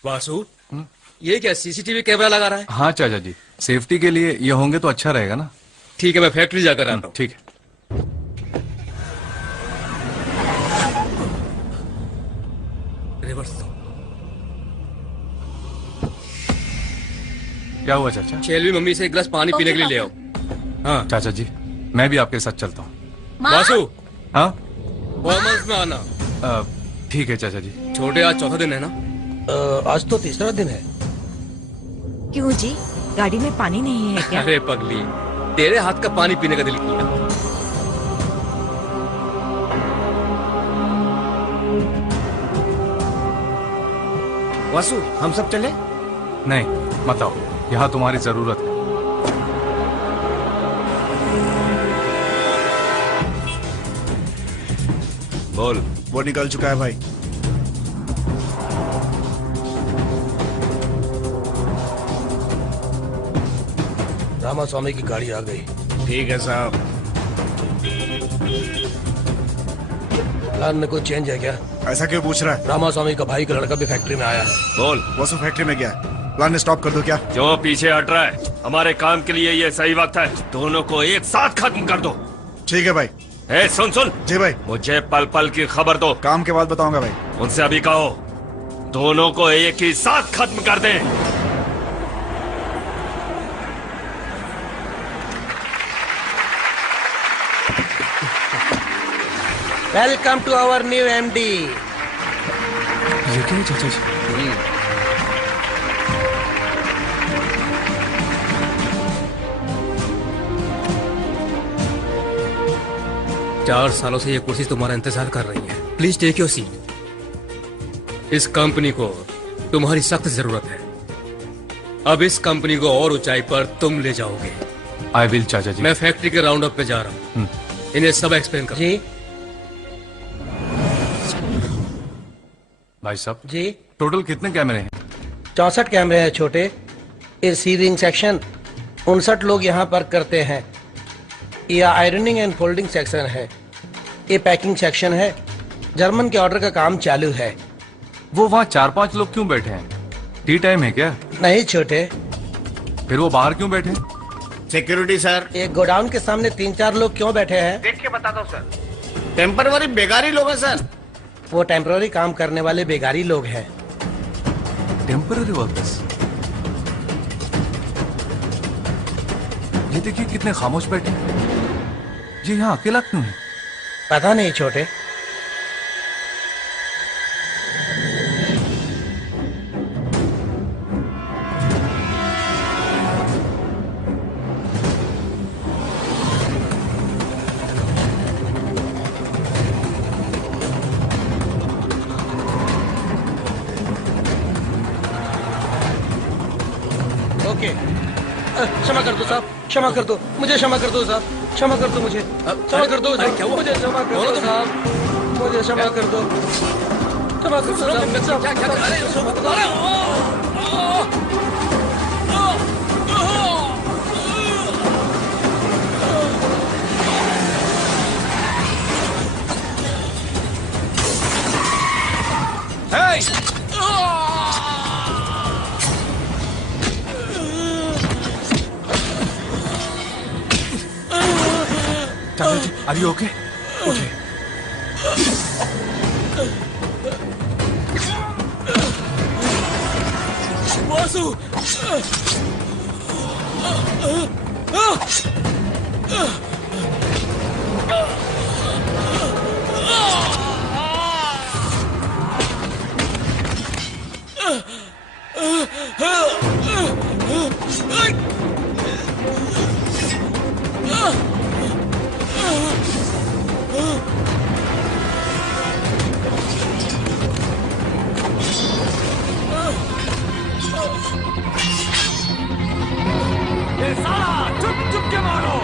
वासु, ये क्या सीसीटीवी कैमरा लगा रहा है? हाँ चाचा जी, सेफ्टी के लिए ये होंगे तो अच्छा रहेगा ना। ठीक है, मैं फैक्ट्री जाकर आता हूँ। ठीक है। रिवर्स दो। क्या हुआ चाचा? शेलवी मम्मी से एक गिलास पानी पीने के लिए ले आओ। हाँ चाचा जी, मैं भी आपके साथ चलता हूँ। वासु, हाँ परफॉर्मेंस में आना। ठीक है चाचा जी। छोटे आज चौथा दिन है ना? आज तो तीसरा दिन है। क्यों जी, गाड़ी में पानी नहीं है क्या? अरे पगली, तेरे हाथ का पानी पीने का दिल किया। वासु, हम सब चले? नहीं मत आओ, यहाँ तुम्हारी जरूरत है। बोल। वो निकल चुका है भाई। रामास्वामी की गाड़ी आ गई। ठीक है साहब। प्लान में कोई चेंज है क्या? ऐसा क्यों पूछ रहा है? रामास्वामी का भाई का लड़का भी फैक्ट्री में आया है। बोल। वो सब फैक्ट्री में गया है। प्लान स्टॉप कर दो क्या? जो पीछे हट रहा है, हमारे काम के लिए ये सही वक्त है। दोनों को एक साथ खत्म कर दो। ठीक है भाई। ए, सुन सुन। जी भाई। मुझे पल पल की खबर दो। काम के बाद बताऊंगा भाई। उनसे अभी कहो दोनों को एक ही साथ खत्म कर दें। Welcome to our new MD. ये क्या है चाचा जी? 4 सालों से ये कुर्सी तुम्हारा इंतजार कर रही है। Please take your seat. इस कंपनी को तुम्हारी सख्त जरूरत है। अब इस कंपनी को और ऊंचाई पर तुम ले जाओगे। आई विल चाचा जी। मैं फैक्ट्री के राउंड अप पे जा रहा हूँ। इन्हें सब एक्सप्लेन करो। जी भाई साहब जी, टोटल कितने कैमरे हैं? 64 कैमरे हैं छोटे। रिसीविंग सेक्शन 59 लोग यहाँ पर करते हैं। यह आयरनिंग एंड फोल्डिंग सेक्शन है। ये पैकिंग सेक्शन है। जर्मन के ऑर्डर का काम चालू है। वो वहाँ 4-5 लोग क्यों बैठे हैं? टी टाइम है क्या? नहीं छोटे। फिर वो बाहर क्यों बैठे? Security sir. एक गोडाउन के सामने 3-4 लोग क्यों बैठे हैं? देख के बता दो सर। टेम्पररी बेगारी लोग हैं सर। वो टेम्पररी काम करने वाले बेगारी लोग हैं। Temporary workers? ये देखिए कितने खामोश बैठे हैं। ये यहाँ अकेला क्यों है? पता नहीं छोटे। क्षमा कर दो साहब, क्षमा कर दो मुझे, क्षमा कर दो साहब, क्षमा कर दो मुझे, क्षमा कर दो साहब, मुझे क्षमा कर दो साहब, मुझे क्षमा कर दो, क्षमा कर दो चाचा जी, are you okay? Okay. Vasu! चुप चुप के मारो।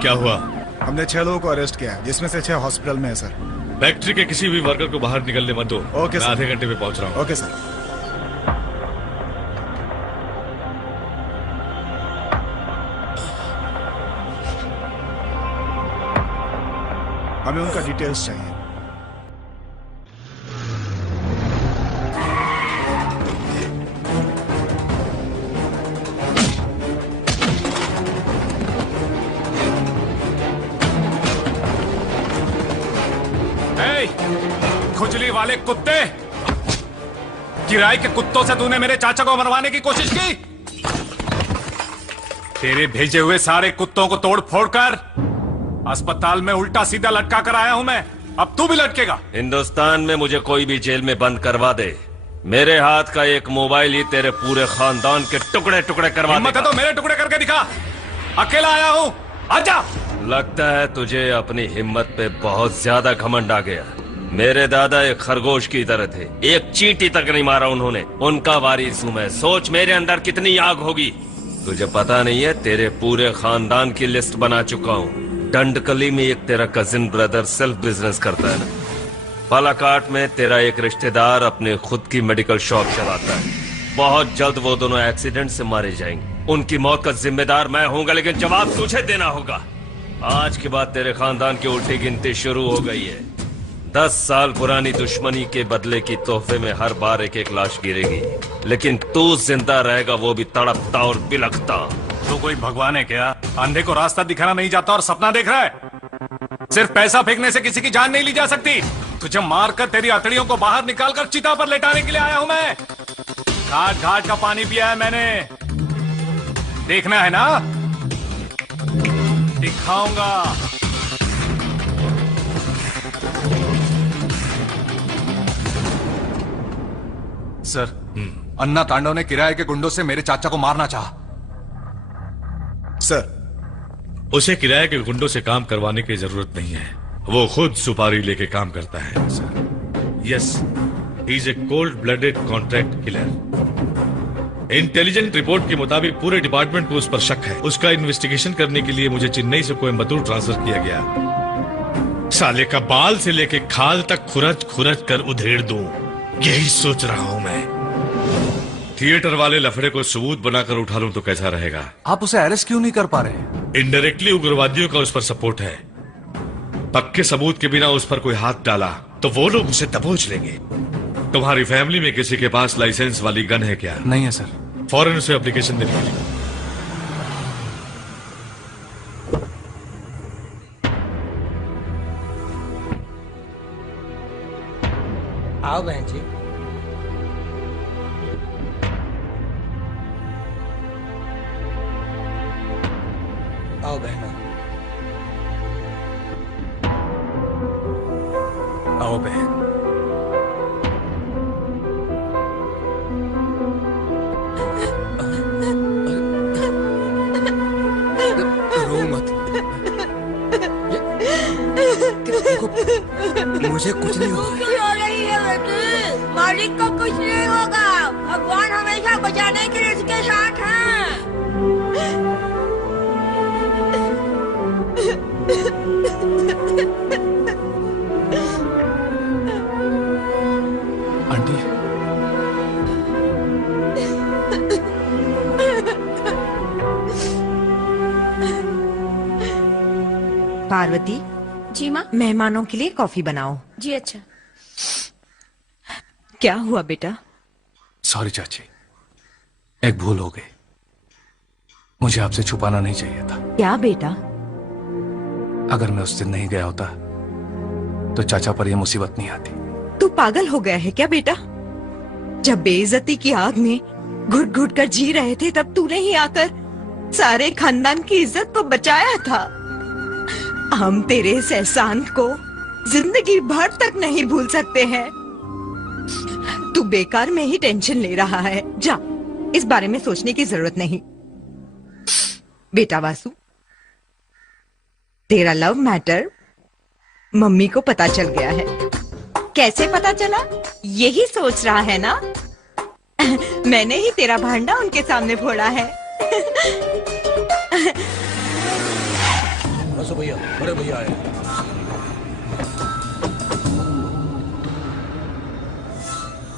क्या हुआ? हमने 6 लोगों को अरेस्ट किया है, जिसमें से 6 हॉस्पिटल में है सर। फैक्ट्री के किसी भी वर्कर को बाहर निकलने मत दो। ओके मैं सर। आधे घंटे में पहुंच रहा हूँ। Okay sir. हमें उनका डिटेल्स चाहिए। खुजली वाले कुत्ते, किराए के कुत्तों से तूने मेरे चाचा को मरवाने की कोशिश की। तेरे भेजे हुए सारे कुत्तों को तोड़ फोड़ कर अस्पताल में उल्टा सीधा लटका कर आया हूं मैं। अब तू भी लटकेगा। हिंदुस्तान में मुझे कोई भी जेल में बंद करवा दे, मेरे हाथ का एक मोबाइल ही तेरे पूरे खानदान के टुकड़े टुकड़े करवा हिम्मत है तो मेरे टुकड़े करके दिखा। अकेला आया हूं, आजा। लगता है तुझे अपनी हिम्मत पे बहुत ज्यादा घमंड आ गया। मेरे दादा एक खरगोश की तरह थे, एक चींटी तक नहीं मारा उन्होंने। उनका वारिस हूं मैं। सोच मेरे अंदर कितनी आग होगी। तुझे पता नहीं है, तेरे पूरे खानदान की लिस्ट बना चुका हूँ। डंडकली में एक तेरा कजिन ब्रदर सेल्फ बिजनेस करता है ना। पालाकाट में तेरा एक रिश्तेदार अपने खुद की मेडिकल शॉप चलाता है। बहुत जल्द वो दोनों एक्सीडेंट से मारे जाएंगे। उनकी मौत का जिम्मेदार मैं हूँगा, लेकिन जवाब तुझे देना होगा। आज के बाद तेरे खानदान की उल्टी गिनती शुरू हो गई है। 10 साल पुरानी दुश्मनी के बदले की तोहफे में हर बार एक एक लाश गिरेगी, लेकिन तू जिंदा रहेगा, वो भी तड़पता और बिलखता। तू कोई भगवान है क्या? अंधे को रास्ता दिखाना नहीं जाता और सपना देख रहा है। सिर्फ पैसा फेंकने से किसी की जान नहीं ली जा सकती। तुझे मारकर तेरी हथेलियों को बाहर निकालकर चिता पर लेटाने के लिए आया हूं मैं। घाट घाट का पानी पिया है मैंने। देखना है ना? दिखाऊंगा। सर, अन्ना तांडव ने किराए के गुंडों से मेरे चाचा को मारना चाहा। सर, उसे किराए के गुंडों से काम करवाने की जरूरत नहीं है। वो खुद सुपारी लेके काम करता है। Sir, yes, he is a cold blooded contract killer. Intelligent report के मुताबिक पूरे डिपार्टमेंट को उस पर शक है। उसका इन्वेस्टिगेशन करने के लिए मुझे चेन्नई से कोयम्बतूर ट्रांसफर किया गया। साले का बाल से लेके खाल तक खुरच खुरच कर उधेड़ दूं, यही सोच रहा हूं मैं। थिएटर वाले लफड़े को सबूत बनाकर उठा लूं तो कैसा रहेगा? आप उसे अरेस्ट क्यों नहीं कर पा रहे? इनडायरेक्टली उग्रवादियों का उस पर सपोर्ट है। पक्के सबूत के बिना उस पर कोई हाथ डाला तो वो लोग उसे दबोच लेंगे। तुम्हारी फैमिली में किसी के पास लाइसेंस वाली गन है क्या? नहीं है सर। फौरन उसे एप्लीकेशन देने के लिए। आओ बहन जी। आओ बहना। आओ बहन। रो मत। मुझे कुछ नहीं हुआ। हो रही है बेटी, मालिक को कुछ नहीं होगा। भगवान हमेशा बचाने के लिए उसके साथ हैं। आंटी, पार्वती। जी माँ। मेहमानों के लिए कॉफी बनाओ। जी अच्छा। क्या हुआ बेटा? सॉरी चाची, एक भूल हो गई। मुझे आपसे छुपाना नहीं चाहिए था। क्या बेटा? अगर मैं उस दिन नहीं गया होता तो चाचा पर यह मुसीबत नहीं आती। तू पागल हो गया है क्या बेटा? जब बेइज्जती की आग में घुट घुट कर जी रहे थे तब तूने ही आकर सारे खानदान की इज्जत को बचाया था। हम तेरे इस एहसान को जिंदगी भर तक नहीं भूल सकते हैं। तू बेकार में ही टेंशन ले रहा है। जा, इस बारे में सोचने की जरूरत नहीं। बेटा वासु, तेरा लव मैटर मम्मी को पता चल गया है। कैसे पता चला यही सोच रहा है ना? मैंने ही तेरा भांडा उनके सामने फोड़ा है। बसो भैया, बड़े भैया आए।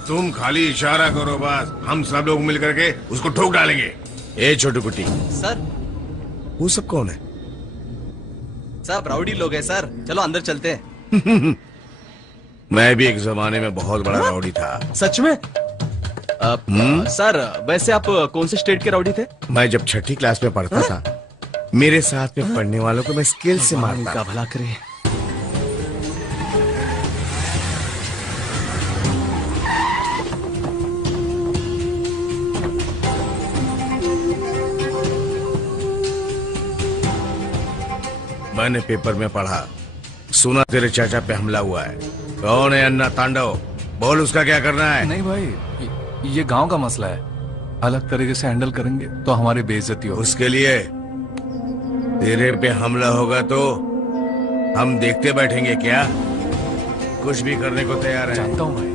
तुम खाली इशारा करो बस, हम सब लोग मिल करके उसको ठोक डालेंगे। ए छोटू कुट्टी, सर वो सब कौन है? सब राउडी लोग हैं सर, चलो अंदर चलते हैं। मैं भी एक जमाने में बहुत बड़ा राउडी था। सच में? सर वैसे आप कौन से स्टेट के राउडी थे? मैं जब छठी क्लास में पढ़ता था, मेरे साथ में पढ़ने वालों को मैं स्केल से मारता। का भला करे। मैंने पेपर में पढ़ा, सुना तेरे चाचा पे हमला हुआ है। कौन है अन्ना तांडव? बोल उसका क्या करना है? नहीं भाई, ये गांव का मसला है, अलग तरीके से हैंडल करेंगे तो हमारी बेइज्जती होगी। उसके लिए तेरे पे हमला होगा तो हम देखते बैठेंगे क्या? कुछ भी करने को तैयार है। जानता हूँ भाई।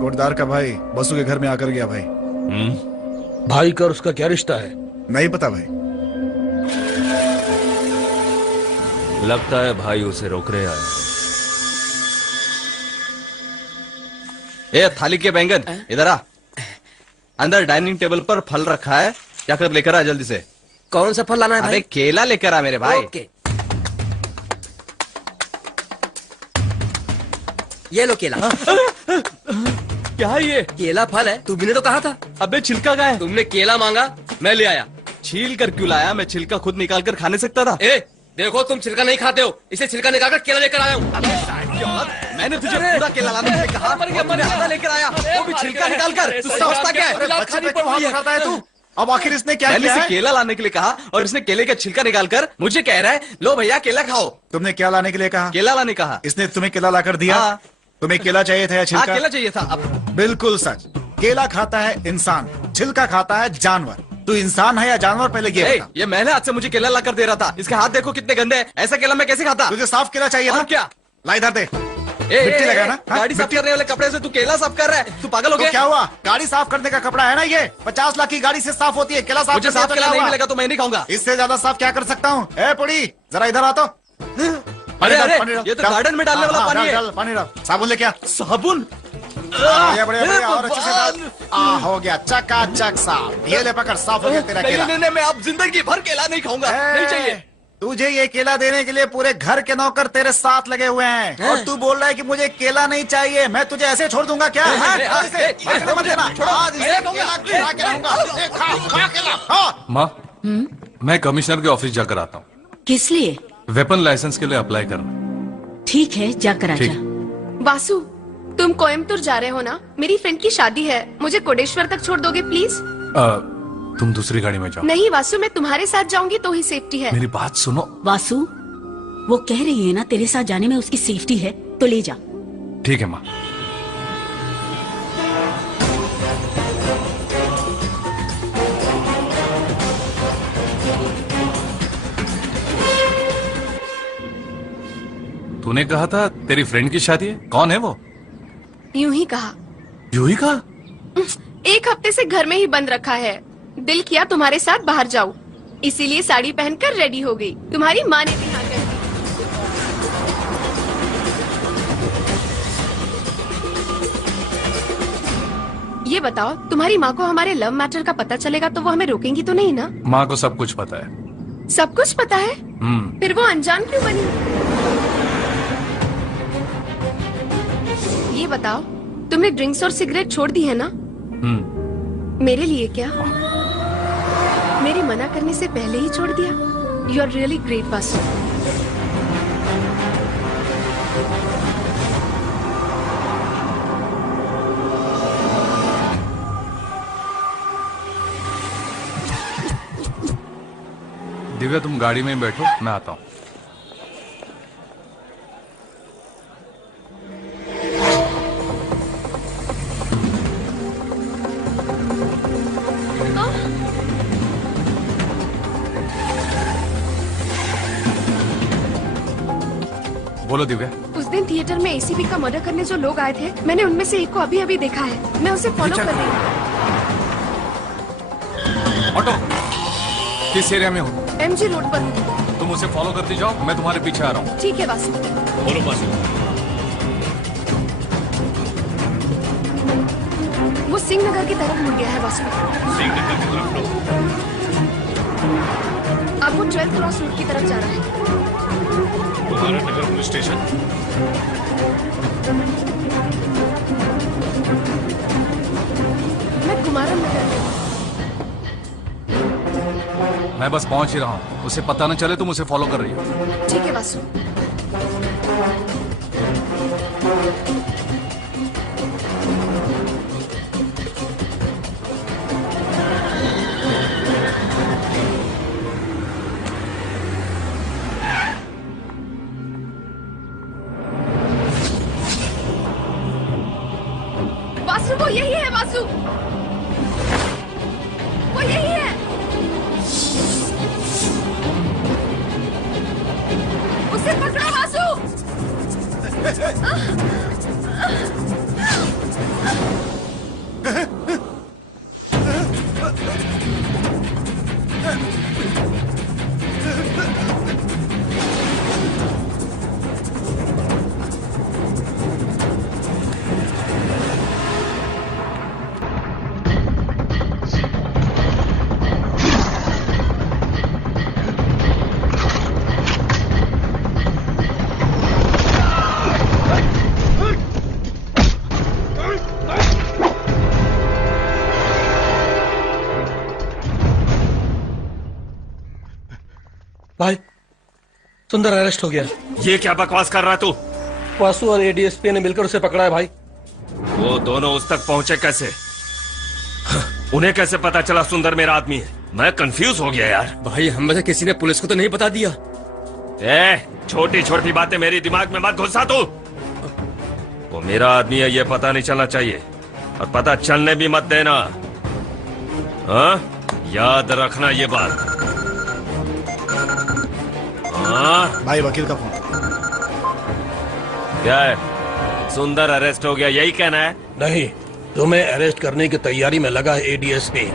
कोटदार का भाई बसु के घर में आकर गया भाई। भाई का और उसका क्या रिश्ता है? नहीं पता भाई। लगता है भाई उसे रोक रहे आए। ए थाली के बैंगन इधर आ। अंदर डाइनिंग टेबल पर फल रखा है, जाकर लेकर आ जल्दी से। कौन सा फल लाना है भाई? अरे केला लेकर आ मेरे भाई। ओके। ये लो केला। क्या है ये? केला फल है, तुमने तो कहा था। अबे छिलका का है। तुमने केला मांगा, मैं ले आया। छील कर क्यों लाया? मैं छिलका खुद निकाल कर खा नहीं सकता था। ए देखो, तुम छिलका नहीं खाते हो, इसे छिलका निकाल कर केला लेकर आया हूँ। मैंने तुझे पूरा केला लाने के लिए कहा, मैंने आधा लेकर आया, वो भी छिलका निकाल कर। तू समझता क्या है? तू अब आखिर इसने क्या मैंने किया इसे है? केला लाने के लिए कहा और इसने केले का छिलका निकाल कर मुझे कह रहा है, लो भैया केला खाओ। तुमने क्या लाने के लिए कहा? केला लाने कहा। इसने तुम्हें केला लाकर दिया? हाँ। तुम्हें केला चाहिए था या छिलका? केला चाहिए था। अब बिल्कुल सच। केला खाता है इंसान, छिलका खाता है जानवर। तू इंसान है या जानवर? पहले ये बता। ये मैंने हाथ से मुझे केला लाकर दे रहा था। इसके हाथ देखो कितने गंदे हैं। ऐसा केला मैं कैसे खाता? तुझे साफ केला चाहिए था? क्या? ला इधर दे। मिट्टी लगा ना? गाड़ी साफ करने वाले कपड़े से तू केला साफ कर रहा है? तू पागल हो तो गया? क्या हुआ? गाड़ी साफ करने का कपड़ा है ना ये? 50 लाख की गाड़ी से साफ होती है। केला साफ मुझे करने साफ तो केला क्या नहीं हुआ? मिलेगा तो मैं नहीं खाऊंगा। इससे ज्यादा साफ क्या कर सकता हूँ? ए पुड़ी, जरा इधर आ तो। अरे ये तो गार्डन में डालने वाला पानी है। पानी डाल। साबुन ले क्या? साबुन? बढ़िया बढ़िया बढ़िया, और अच्छे से डाल। हो गया चकाचक साफ। ये ले पकड़, साफ हो गया तेरा केला। नहीं, मैं अब जिंदगी भर केला नहीं खाऊंगा। नहीं चाहिए। तुझे ये केला देने के लिए पूरे घर के नौकर तेरे साथ लगे हुए हैं और तू बोल रहा है कि मुझे केला नहीं चाहिए। मैं तुझे ऐसे छोड़ दूंगा क्या? माँ, मैं कमिश्नर के ऑफिस जाकर आता हूँ। किस लिए? वेपन लाइसेंस के लिए अप्लाई करना। ठीक है, जाकर आजा। वासु, तुम कोयम्बतूर जा रहे हो ना? मेरी फ्रेंड की शादी है, मुझे कोडेश्वर तक छोड़ दोगे प्लीज? तुम दूसरी गाड़ी में जाओ। नहीं वासु, मैं तुम्हारे साथ जाऊंगी तो ही सेफ्टी है। मेरी बात सुनो। वासु, वो कह रही है ना तेरे साथ जाने में उसकी सेफ्टी है, तो ले जा। ठीक है माँ। तूने कहा था तेरी फ्रेंड की शादी है, कौन है वो? यूं ही कहा। यूं ही कहा? एक हफ्ते से घर में ही बंद रखा है। दिल किया तुम्हारे साथ बाहर जाऊं, इसीलिए साड़ी पहनकर रेडी हो गई। तुम्हारी माँ ने भी हाँ कर दी। ये बताओ, तुम्हारी माँ को हमारे लव मैटर का पता चलेगा तो वो हमें रोकेंगी तो नहीं ना? माँ को सब कुछ पता है। सब कुछ पता है? फिर वो अनजान क्यों बनी? ये बताओ, तुमने ड्रिंक्स और सिगरेट छोड़ दी है ना? मेरे लिए क्या? मेरी मना करने से पहले ही छोड़ दिया? You are really great Vasu. Divya, तुम गाड़ी में बैठो, मैं आता हूँ। बोलो दिव्या। उस दिन थिएटर में एसीपी का मर्डर करने जो लोग आए थे, मैंने उनमें से एक को अभी अभी देखा है। मैं उसे फॉलो कर रही हूँ। ऑटो, किस एरिया में हो? एमजी रोड पर हूँ। तुम उसे फॉलो करती जाओ, मैं तुम्हारे पीछे आ रहा हूँ। ठीक है वासु। बोलो वासु। वो सिंह नगर की तरफ मुड़ गया है वासु। सिंह नगर की तरफ लो। अब वो 12th क्रॉस रोड की तरफ जा रहा है। कुमारन नगर पुलिस स्टेशन। मैं कुमारन नगर में हूँ। मैं बस पहुंच ही रहा हूँ, उसे पता न चले तुम उसे फॉलो कर रही हो। ठीक है वासु। वासु वो यही है वासु, वो यही है। उसे पकड़ो वासु। भाई सुंदर अरेस्ट हो गया। ये क्या बकवास कर रहा है तू? वासु और एडीएसपी ने मिलकर उसे पकड़ा है भाई। वो दोनों उस तक पहुंचे कैसे? उन्हें कैसे पता चला सुंदर मेरा आदमी है? मैं कंफ्यूज हो गया यार। भाई हम में से किसी ने पुलिस को तो नहीं बता दिया। छोटी छोटी बातें मेरी दिमाग में मत घुसा तू। वो मेरा आदमी है ये पता नहीं चलना चाहिए, और पता चलने भी मत देना। हाँ? याद रखना ये बात। हाँ? भाई वकील का फोन। क्या है? सुंदर अरेस्ट हो गया यही कहना है? नहीं, तुम्हें अरेस्ट करने की तैयारी में लगा है एडीएसपी।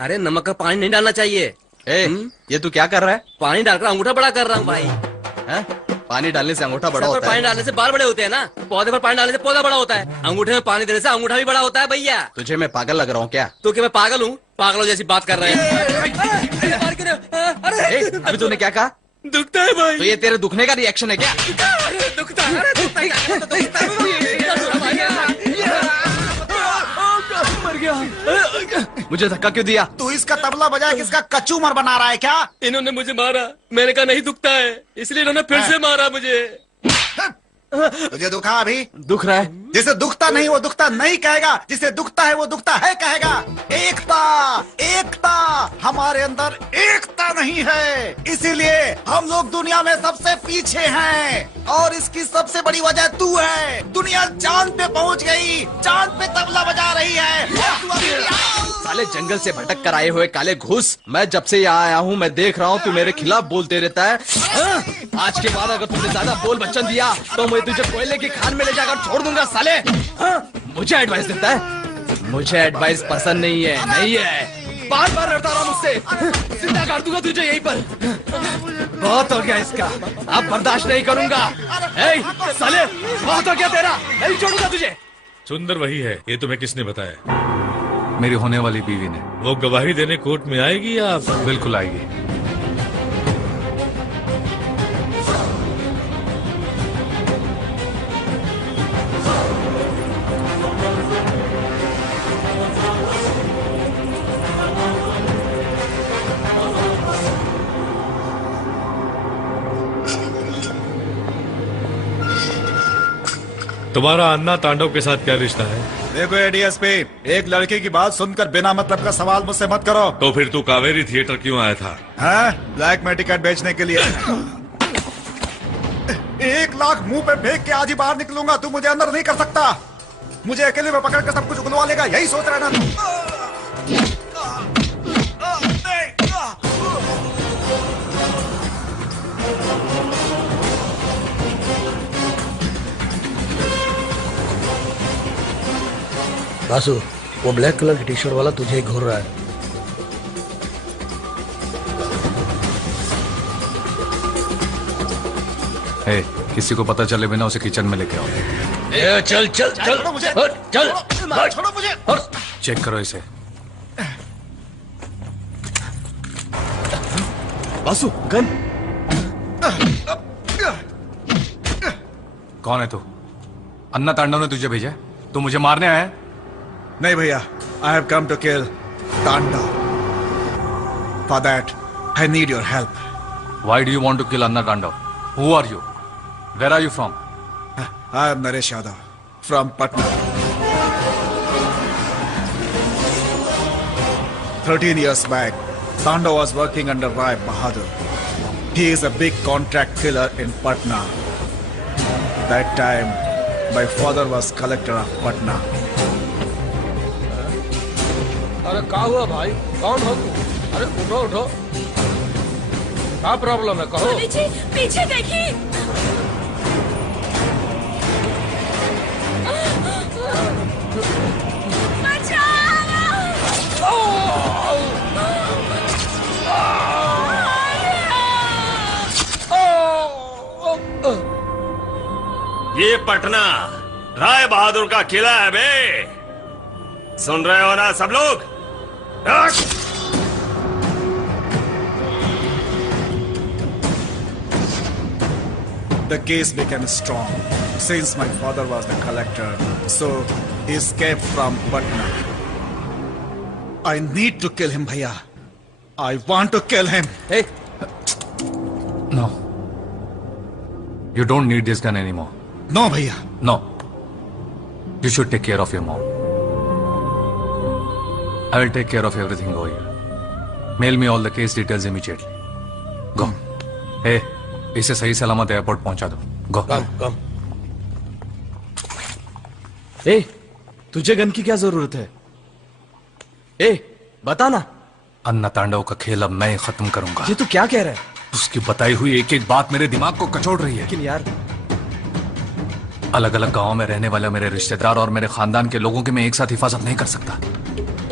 अरे नमक का पानी नहीं डालना चाहिए। ये तू क्या कर रहा है? पानी डालकर अंगूठा बड़ा कर रहा हूँ भाई। पानी डालने से अंगूठा बड़ा होता है? पानी डालने से बाल बड़े होते हैं ना। पौधे पर पानी डालने से पौधा बड़ा होता है। अंगूठे में पानी देने से अंगूठा भी बड़ा होता है भैया। तुझे मैं पागल लग रहा हूँ क्या? तो क्या मैं पागल हूँ? पागलों जैसी बात कर रहे हैं। अभी तूने क्या कहा? दुखता है भाई। तो ये तेरे दुखने का रिएक्शन है क्या? दुखता मर गया। मुझे धक्का क्यों दिया? तू इसका तबला बजाए किसका कचूमर बना रहा है क्या? इन्होंने मुझे मारा, मैंने कहा नहीं दुखता है, इसलिए इन्होंने फिर से मारा मुझे। तुझे दुखा अभी? दुख रहा है। जिसे दुखता नहीं वो दुखता नहीं कहेगा, जिसे दुखता है वो दुखता है कहेगा। एकता, एकता, हमारे अंदर एकता नहीं है, इसीलिए हम लोग दुनिया में सबसे पीछे हैं। और इसकी सबसे बड़ी वजह तू है। दुनिया चांद पे पहुंच गई, चांद पे तबला बजा रही है। साले जंगल से भटक कर आए हुए काले घुस, मैं जब से यहाँ आया हूँ मैं देख रहा हूँ तू मेरे खिलाफ बोलते रहता है। आज के बाद अगर तुमने ज्यादा बोल बच्चन दिया तो मैं तुझे कोयले की खान में ले जाकर छोड़ दूंगा साले। मुझे एडवाइस देता है? मुझे एडवाइस पसंद नहीं है, नहीं है। बार बार लड़ता रहा मुझसे, जिंदा काट दूंगा तुझे यहीं पर। बहुत हो गया इसका, अब बर्दाश्त नहीं करूंगा। साले बहुत हो गया तेरा, नहीं छोड़ूंगा तुझे। सुंदर वही है, ये तुम्हें किसने बताया? मेरी होने वाली बीवी ने। वो गवाही देने कोर्ट में आएगी या? बिल्कुल आएगी। तुम्हारा अन्ना तांडव के साथ क्या रिश्ता है? देखो एडीएसपी, एक लड़के की बात सुनकर बिना मतलब का सवाल मुझसे मत करो। तो फिर तू कावेरी थिएटर क्यों आया था? ब्लैक में टिकट बेचने के लिए। 1 लाख मुंह पे फेंक के आज ही बाहर निकलूंगा, तू मुझे अंदर नहीं कर सकता। मुझे अकेले में पकड़ कर सब कुछ उगलवा लेगा, यही सोच रहा है ना तू? बासु, वो ब्लैक कलर की टी शर्ट वाला तुझे ही घूर रहा है। ए, किसी को पता चले बिना उसे किचन में लेके आओ। चल चल चल छोड़ो मुझे, चल छोड़ो मुझे। चेक करो इसे। बासु, गन। कौन है तू? अन्ना तांडव ने तुझे भेजा? तू मुझे मारने आया है? नहीं भैया, I have come to kill Tanda. For that, I need your help. Why do you want to kill Anna Tandav? Who are you? Where are you from? I am Naresh Yadav from Patna. 13 years back, Tanda was working under Rai Bahadur. He is a big contract killer in Patna. That time, my father was collector of Patna. अरे क्या हुआ भाई? कौन हो तुम? अरे उठो उठो, क्या प्रॉब्लम है कहो। जी, पीछे देखिए। ये पटना राय बहादुर का किला है बे, सुन रहे हो ना सब लोग? The case became strong since my father was the collector, so he escaped from Patna. I need to kill him, bhaiya. I want to kill him. Hey, No. You don't need this gun anymore. no, bhaiya. No. You should take care of your mom. I will take care of everything over here. Mail me all the case details immediately. Go. Hey, इसे सही सलामत airport पहुंचा दो। Go. कम। ए, तुझे gun की क्या जरूरत है? ए, बता ना। अन्ना तांडव का खेल अब मैं ही खत्म करूंगा। ये तू क्या कह रहा है? उसकी बताई हुई एक एक बात मेरे दिमाग को कचोड़ रही है। लेकिन यार, अलग अलग गांवों में रहने वाले मेरे रिश्तेदार और मेरे खानदान के लोगों की मैं एक साथ हिफाजत नहीं कर सकता।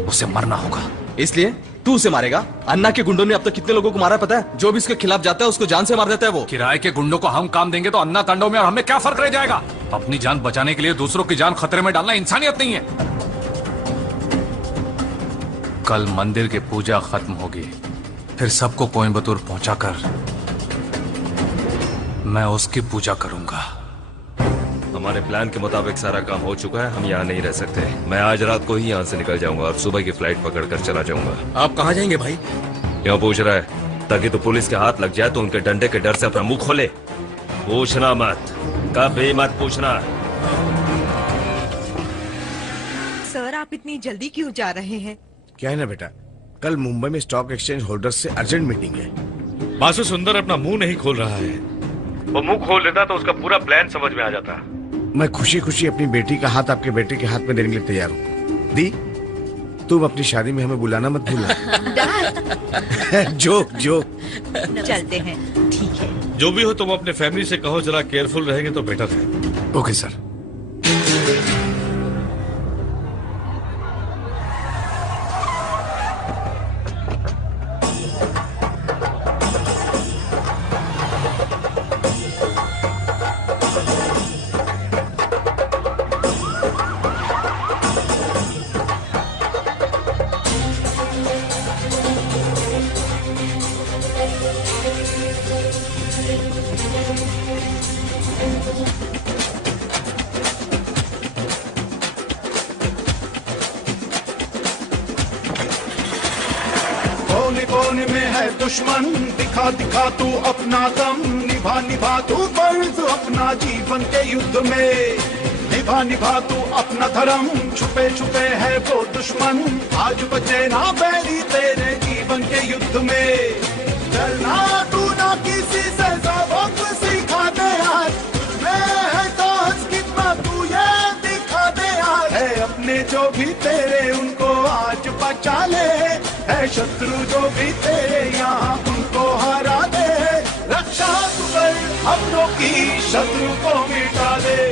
उसे मरना होगा। इसलिए तू उसे मारेगा? अन्ना के गुंडों ने अब तक कितने लोगों को मारा पता है? जो भी इसके खिलाफ जाता है उसको जान से मार देता है वो। किराए के गुंडों को हम काम देंगे तो अन्ना तांडव में और हमें क्या फर्क रह जाएगा? अपनी जान बचाने के लिए दूसरों की जान खतरे में डालना इंसानियत नहीं है। कल मंदिर की पूजा खत्म होगी, फिर सबको कोयम्बतूर पहुंचाकर मैं उसकी पूजा करूंगा। हमारे प्लान के मुताबिक सारा काम हो चुका है, हम यहाँ नहीं रह सकते। मैं आज रात को ही यहाँ से निकल जाऊंगा और सुबह की फ्लाइट पकड़कर चला जाऊंगा। आप कहाँ जाएंगे भाई? क्यों पूछ रहा है? ताकि तो पुलिस के हाथ लग जाए तो उनके डंडे के डर से अपना मुंह खोले। पूछना मत, कभी मत पूछना। सर, आप इतनी जल्दी क्यों जा रहे हैं? क्या है ना बेटा, कल मुंबई में स्टॉक एक्सचेंज होल्डर्स से अर्जेंट मीटिंग है। बासु सुंदर अपना मुंह नहीं खोल रहा है, वो मुंह खोल लेता तो उसका पूरा प्लान समझ में आ जाता। मैं खुशी खुशी अपनी बेटी का हाथ आपके बेटे के हाथ में देने के लिए तैयार हूँ। दी, तुम अपनी शादी में हमें बुलाना मत भूलना। Joke joke. चलते हैं, ठीक है। जो भी हो तुम अपने फैमिली से कहो जरा केयरफुल रहेंगे तो बेटर है। Okay sir. कोने कोने में है दुश्मन, दिखा दिखा तू अपना दम, निभा निभा तू फर्ज अपना जीवन के युद्ध में, निभा निभा तू अपना धर्म, छुपे छुपे है वो दुश्मन, आज बचे ना बैरी तेरे जीवन के युद्ध में। डरना तू ना किसी से, सबक सिखा दे आज, तुझमें है तो कितना तू ये दिखा दे आज। सामने जो भी तेरे उनको आज बचा ले, है शत्रु जो भी तेरे यहाँ उनको हरा दे। रक्षा तू कर अपनों की, शत्रु को मिटा दे।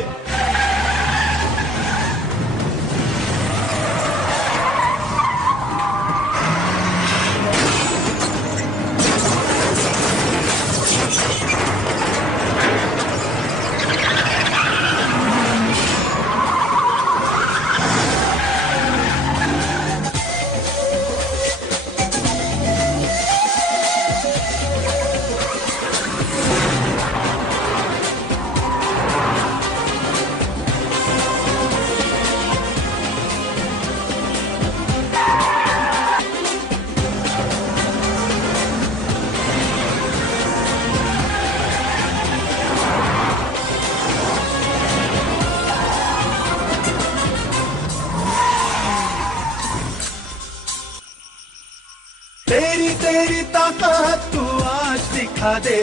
तेरी ताकत तू आज दिखा दे,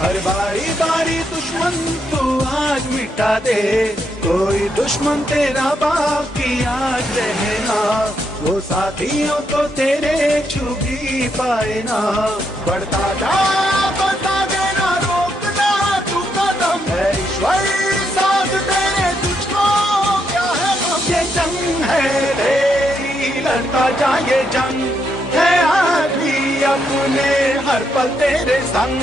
हर बारी बारी दुश्मन तू आज मिटा दे। कोई दुश्मन तेरा बाकी आज रहना, वो साथियों को तेरे छू भी पाए ना। बढ़ता देना रोकना तू कदम, है ईश्वर साथ तेरे, तुझको क्या है गम। ये जंग है तेरी, लड़ता जा ये जंग है आदमी अपने हर पल तेरे संग।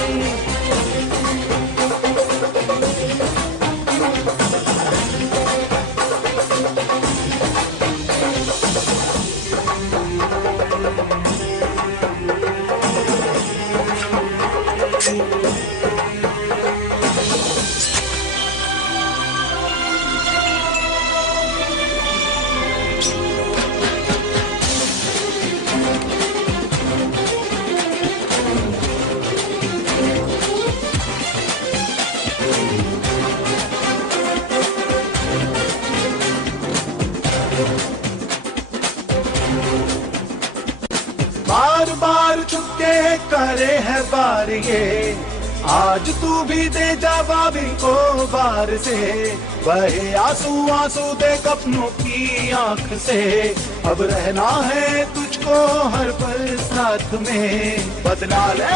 बार बार चुपके करे है बार ये, आज तू भी दे जवाब को बार से। बहे आंसू आंसू देख अपनों की आंख से, अब रहना है तुझको हर पल साथ में। बदला ले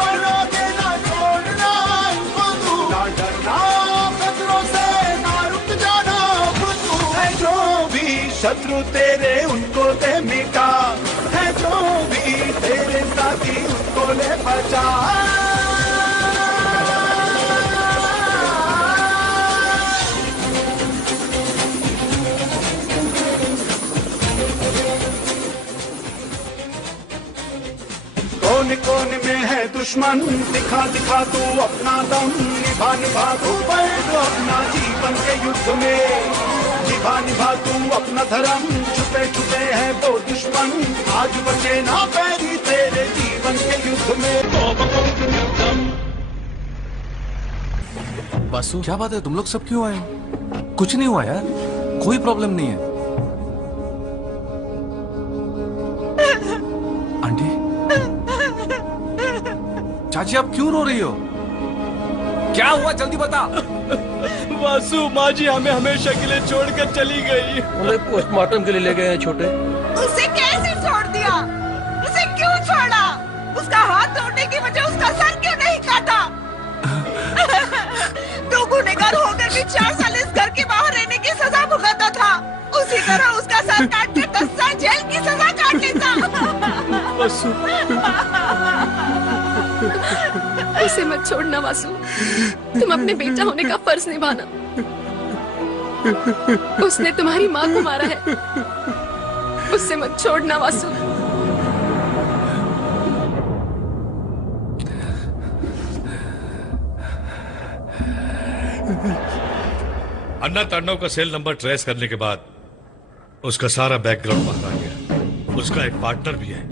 बना के ना छोड़ना इनको तू, ना डरना खतरों से ना रुक जाना तू। है जो भी शत्रु तेरे उनको दे मिटा, है जो भी तेरे साथी उनको ले बचा। कोने कोने में है दुश्मन, दिखा दिखा तू अपना दम। निभा निभा तू बैठ अपना जीवन के युद्ध में, निभा निभा तू अपना धर्म। छुपे छुपे है वो दुश्मन, आज बचे ना पैरी तेरे जीवन के युद्ध में। बासु क्या बात है, तुम लोग सब क्यों आए हो? कुछ नहीं हुआ यार, कोई प्रॉब्लम नहीं है। आंटी, चाची आप क्यों रो रही हो? क्या हुआ जल्दी बता। वासु माँ जी हमें हमेशा के लिए छोड़कर चली गई। उन्हें पोस्टमार्टम के लिए ले गए हैं छोटे। उसे कैसे छोड़ दिया? उसे क्यों छोड़ा? उसका हाथ तोड़ने की वजह उसका सर क्यों नहीं काटा? तू गुनहगार होकर भी 4 साल इस घर के बाहर रहने की सजा भुगता था, उसी तरह उसका सर काट कर 10 साल जेल की सजा काट लेता। उसे मत छोड़ना वासु, तुम अपने बेटा होने का फर्ज निभाना। उसने तुम्हारी माँ को मारा है, उससे मत छोड़ना वासु। अन्ना तांडव का सेल नंबर ट्रेस करने के बाद उसका सारा बैकग्राउंड बाहर आ गया। उसका एक पार्टनर भी है।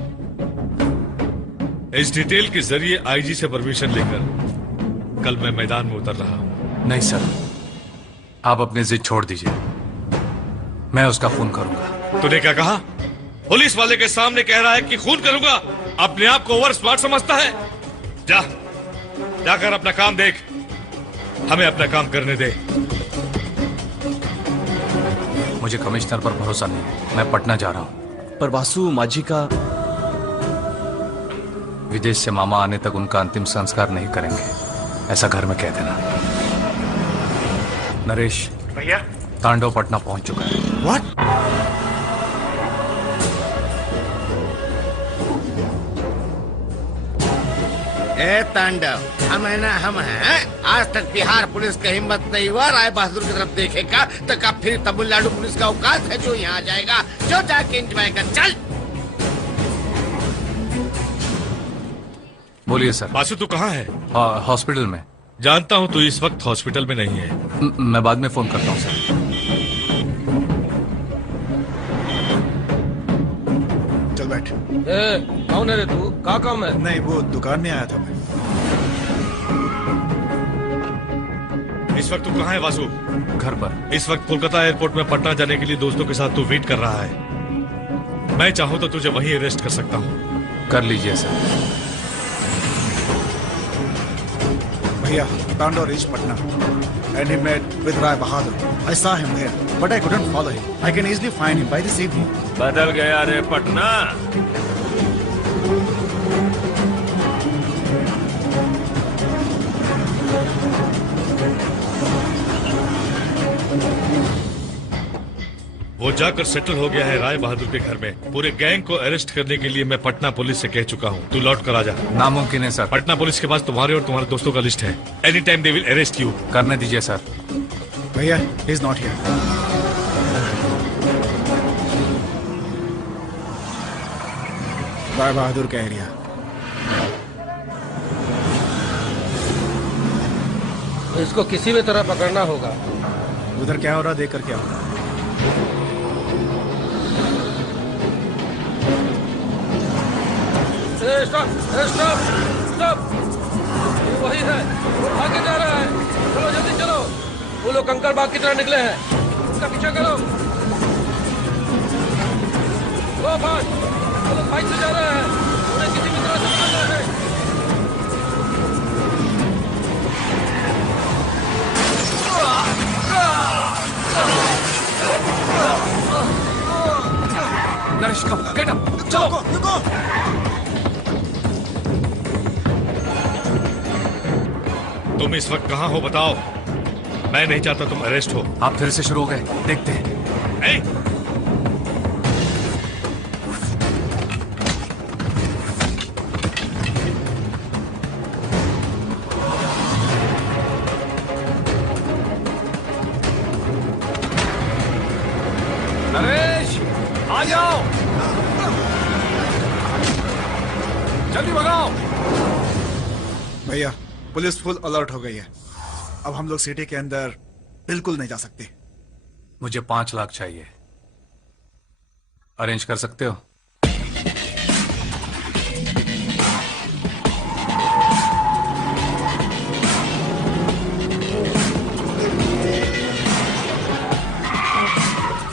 इस डिटेल के जरिए आईजी से परमिशन लेकर कल मैं मैदान में उतर रहा हूं। नहीं सर, आप अपनी जिद छोड़ दीजिए, मैं उसका खून करूंगा। तूने क्या कहा? पुलिस वाले के सामने कह रहा है कि खून करूंगा। अपने आप को ओवर स्मार्ट समझता है। जा, जाकर अपना काम देख, हमें अपना काम करने दे। मुझे कमिश्नर पर भरोसा नहीं है। मैं पटना जा रहा हूँ। पर वासु माझी का विदेश से मामा आने तक उनका अंतिम संस्कार नहीं करेंगे, ऐसा घर में कह देना। नरेश भैया, तांडव पटना पहुंच चुका है। What? ए तांडव, हम है ना हम हैं। आज तक बिहार पुलिस की हिम्मत नहीं हुआ राय बहादुर की तरफ देखेगा, तो कब फिर तमिलनाडु पुलिस का औकात है जो यहाँ आ जाएगा। जो जाके एंजॉय कर, चल। बोलिए सर। वासु तू कहाँ है? हॉस्पिटल में। जानता हूँ तू इस वक्त हॉस्पिटल में नहीं है। मैं बाद में फोन करता हूँ सर। चल बैठ। कौन है रे तू? क्या काम है? नहीं, वो दुकान में आया था मैं। इस वक्त तू कहाँ है वासु? घर पर। इस वक्त कोलकाता एयरपोर्ट में पटना जाने के लिए दोस्तों के साथ तू वेट कर रहा है। मैं चाहूँ तो तुझे वहीं अरेस्ट कर सकता हूँ। कर लीजिए सर। भैया, Tando reached Patna and he met with Rai Bahadur. I saw him there, but I couldn't follow him. I can easily find him by this evening. बदल गया रे पटना। वो जाकर सेटल हो गया है राय बहादुर के घर में। पूरे गैंग को अरेस्ट करने के लिए मैं पटना पुलिस से कह चुका हूँ। तू लौट कर आ जा। नामुमकिन है सर। पटना पुलिस के पास तुम्हारे और तुम्हारे दोस्तों का लिस्ट है। Any time they will arrest you. करने दीजिए सर। भैया, he is not here. Rai Bahadur का एरिया। इसको किसी भी तरह पकड़ना होगा। उधर क्या हो रहा देख कर क्या हो रहा। स्टॉप स्टॉप स्टॉप, वही है, वो भागे जा रहा है। चलो जल्दी चलो, वो लोग कंकड़ बाग की तरह निकले हैं, उसका पीछा करो। वो लोग बाइक से जा रहे हैं, उन्हें किसी भी तरह से पकड़ना है। नरेश कम, गेट अप, चलो। रुको। तुम इस वक्त कहाँ हो बताओ। मैं नहीं चाहता तुम अरेस्ट हो। आप फिर से शुरू हो गए, देखते हैं। नरेश, आ जाओ, जल्दी भगाओ। भैया, पुलिस फुल अलर्ट हो गई है। अब हम लोग सिटी के अंदर बिल्कुल नहीं जा सकते। मुझे 5 लाख चाहिए। अरेंज कर सकते हो?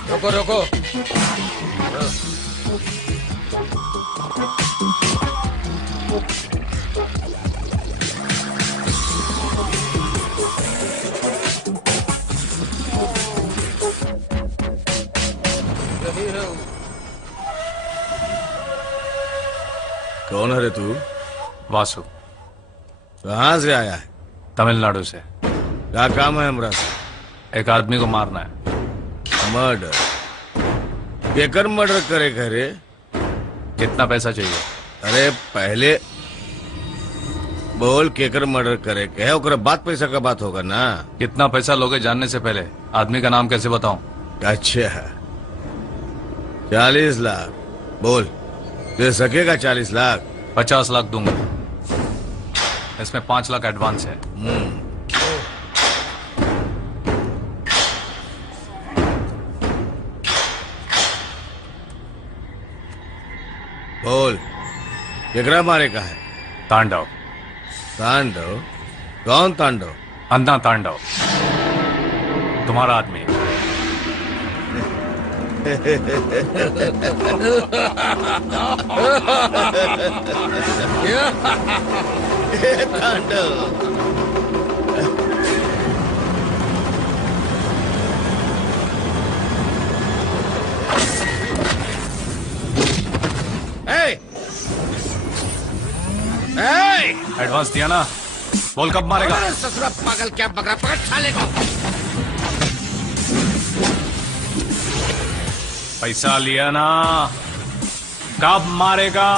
रोको रोको। कौन है रे तू? वासु। कहाँ से आया है? तमिलनाडु से। क्या काम है हमरा से? एक आदमी को मारना है। मर्डर? केकर मर्डर करे करे? कितना पैसा चाहिए? अरे पहले बोल केकर मर्डर करे के, ओकरा बात पैसा का बात होगा ना। कितना पैसा लोगे जानने से पहले आदमी का नाम कैसे बताऊं? अच्छा, 40 लाख बोल, दे सकेगा 40 लाख? 50 लाख दूंगा। इसमें 5 लाख एडवांस है। बोल, केकरा मारे का है? तांडव। तांडव? कौन तांडव? अन्ना तांडव, तुम्हारा आदमी। तांडव। एडवांस दिया ना, बोल कब मारेगा? अरे ससुरा पागल, क्या बकरा पकड़ साले को। पैसा लिया ना, कब मारेगा?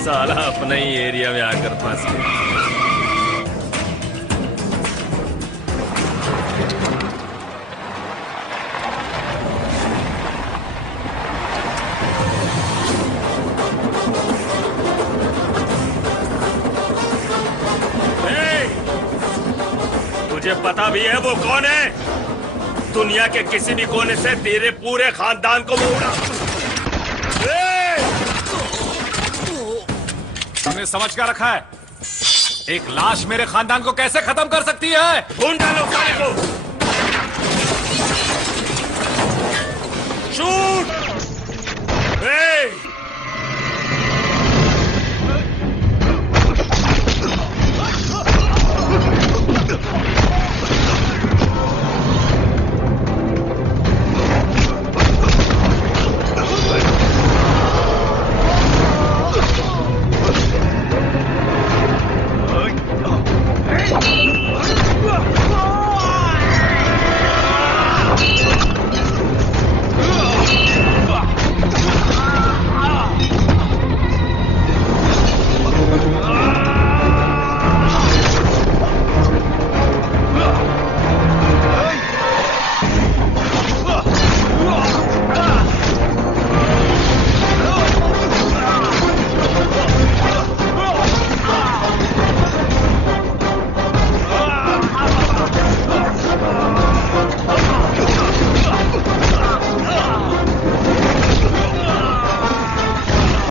साला अपने ही एरिया में आकर फंस गया। तुझे पता भी है वो कौन है? दुनिया के किसी भी कोने से तेरे पूरे खानदान को वो उड़ा। तुमने समझ क्या रखा है? एक लाश मेरे खानदान को कैसे खत्म कर सकती है? ढूंढ डालो साले को। शूट!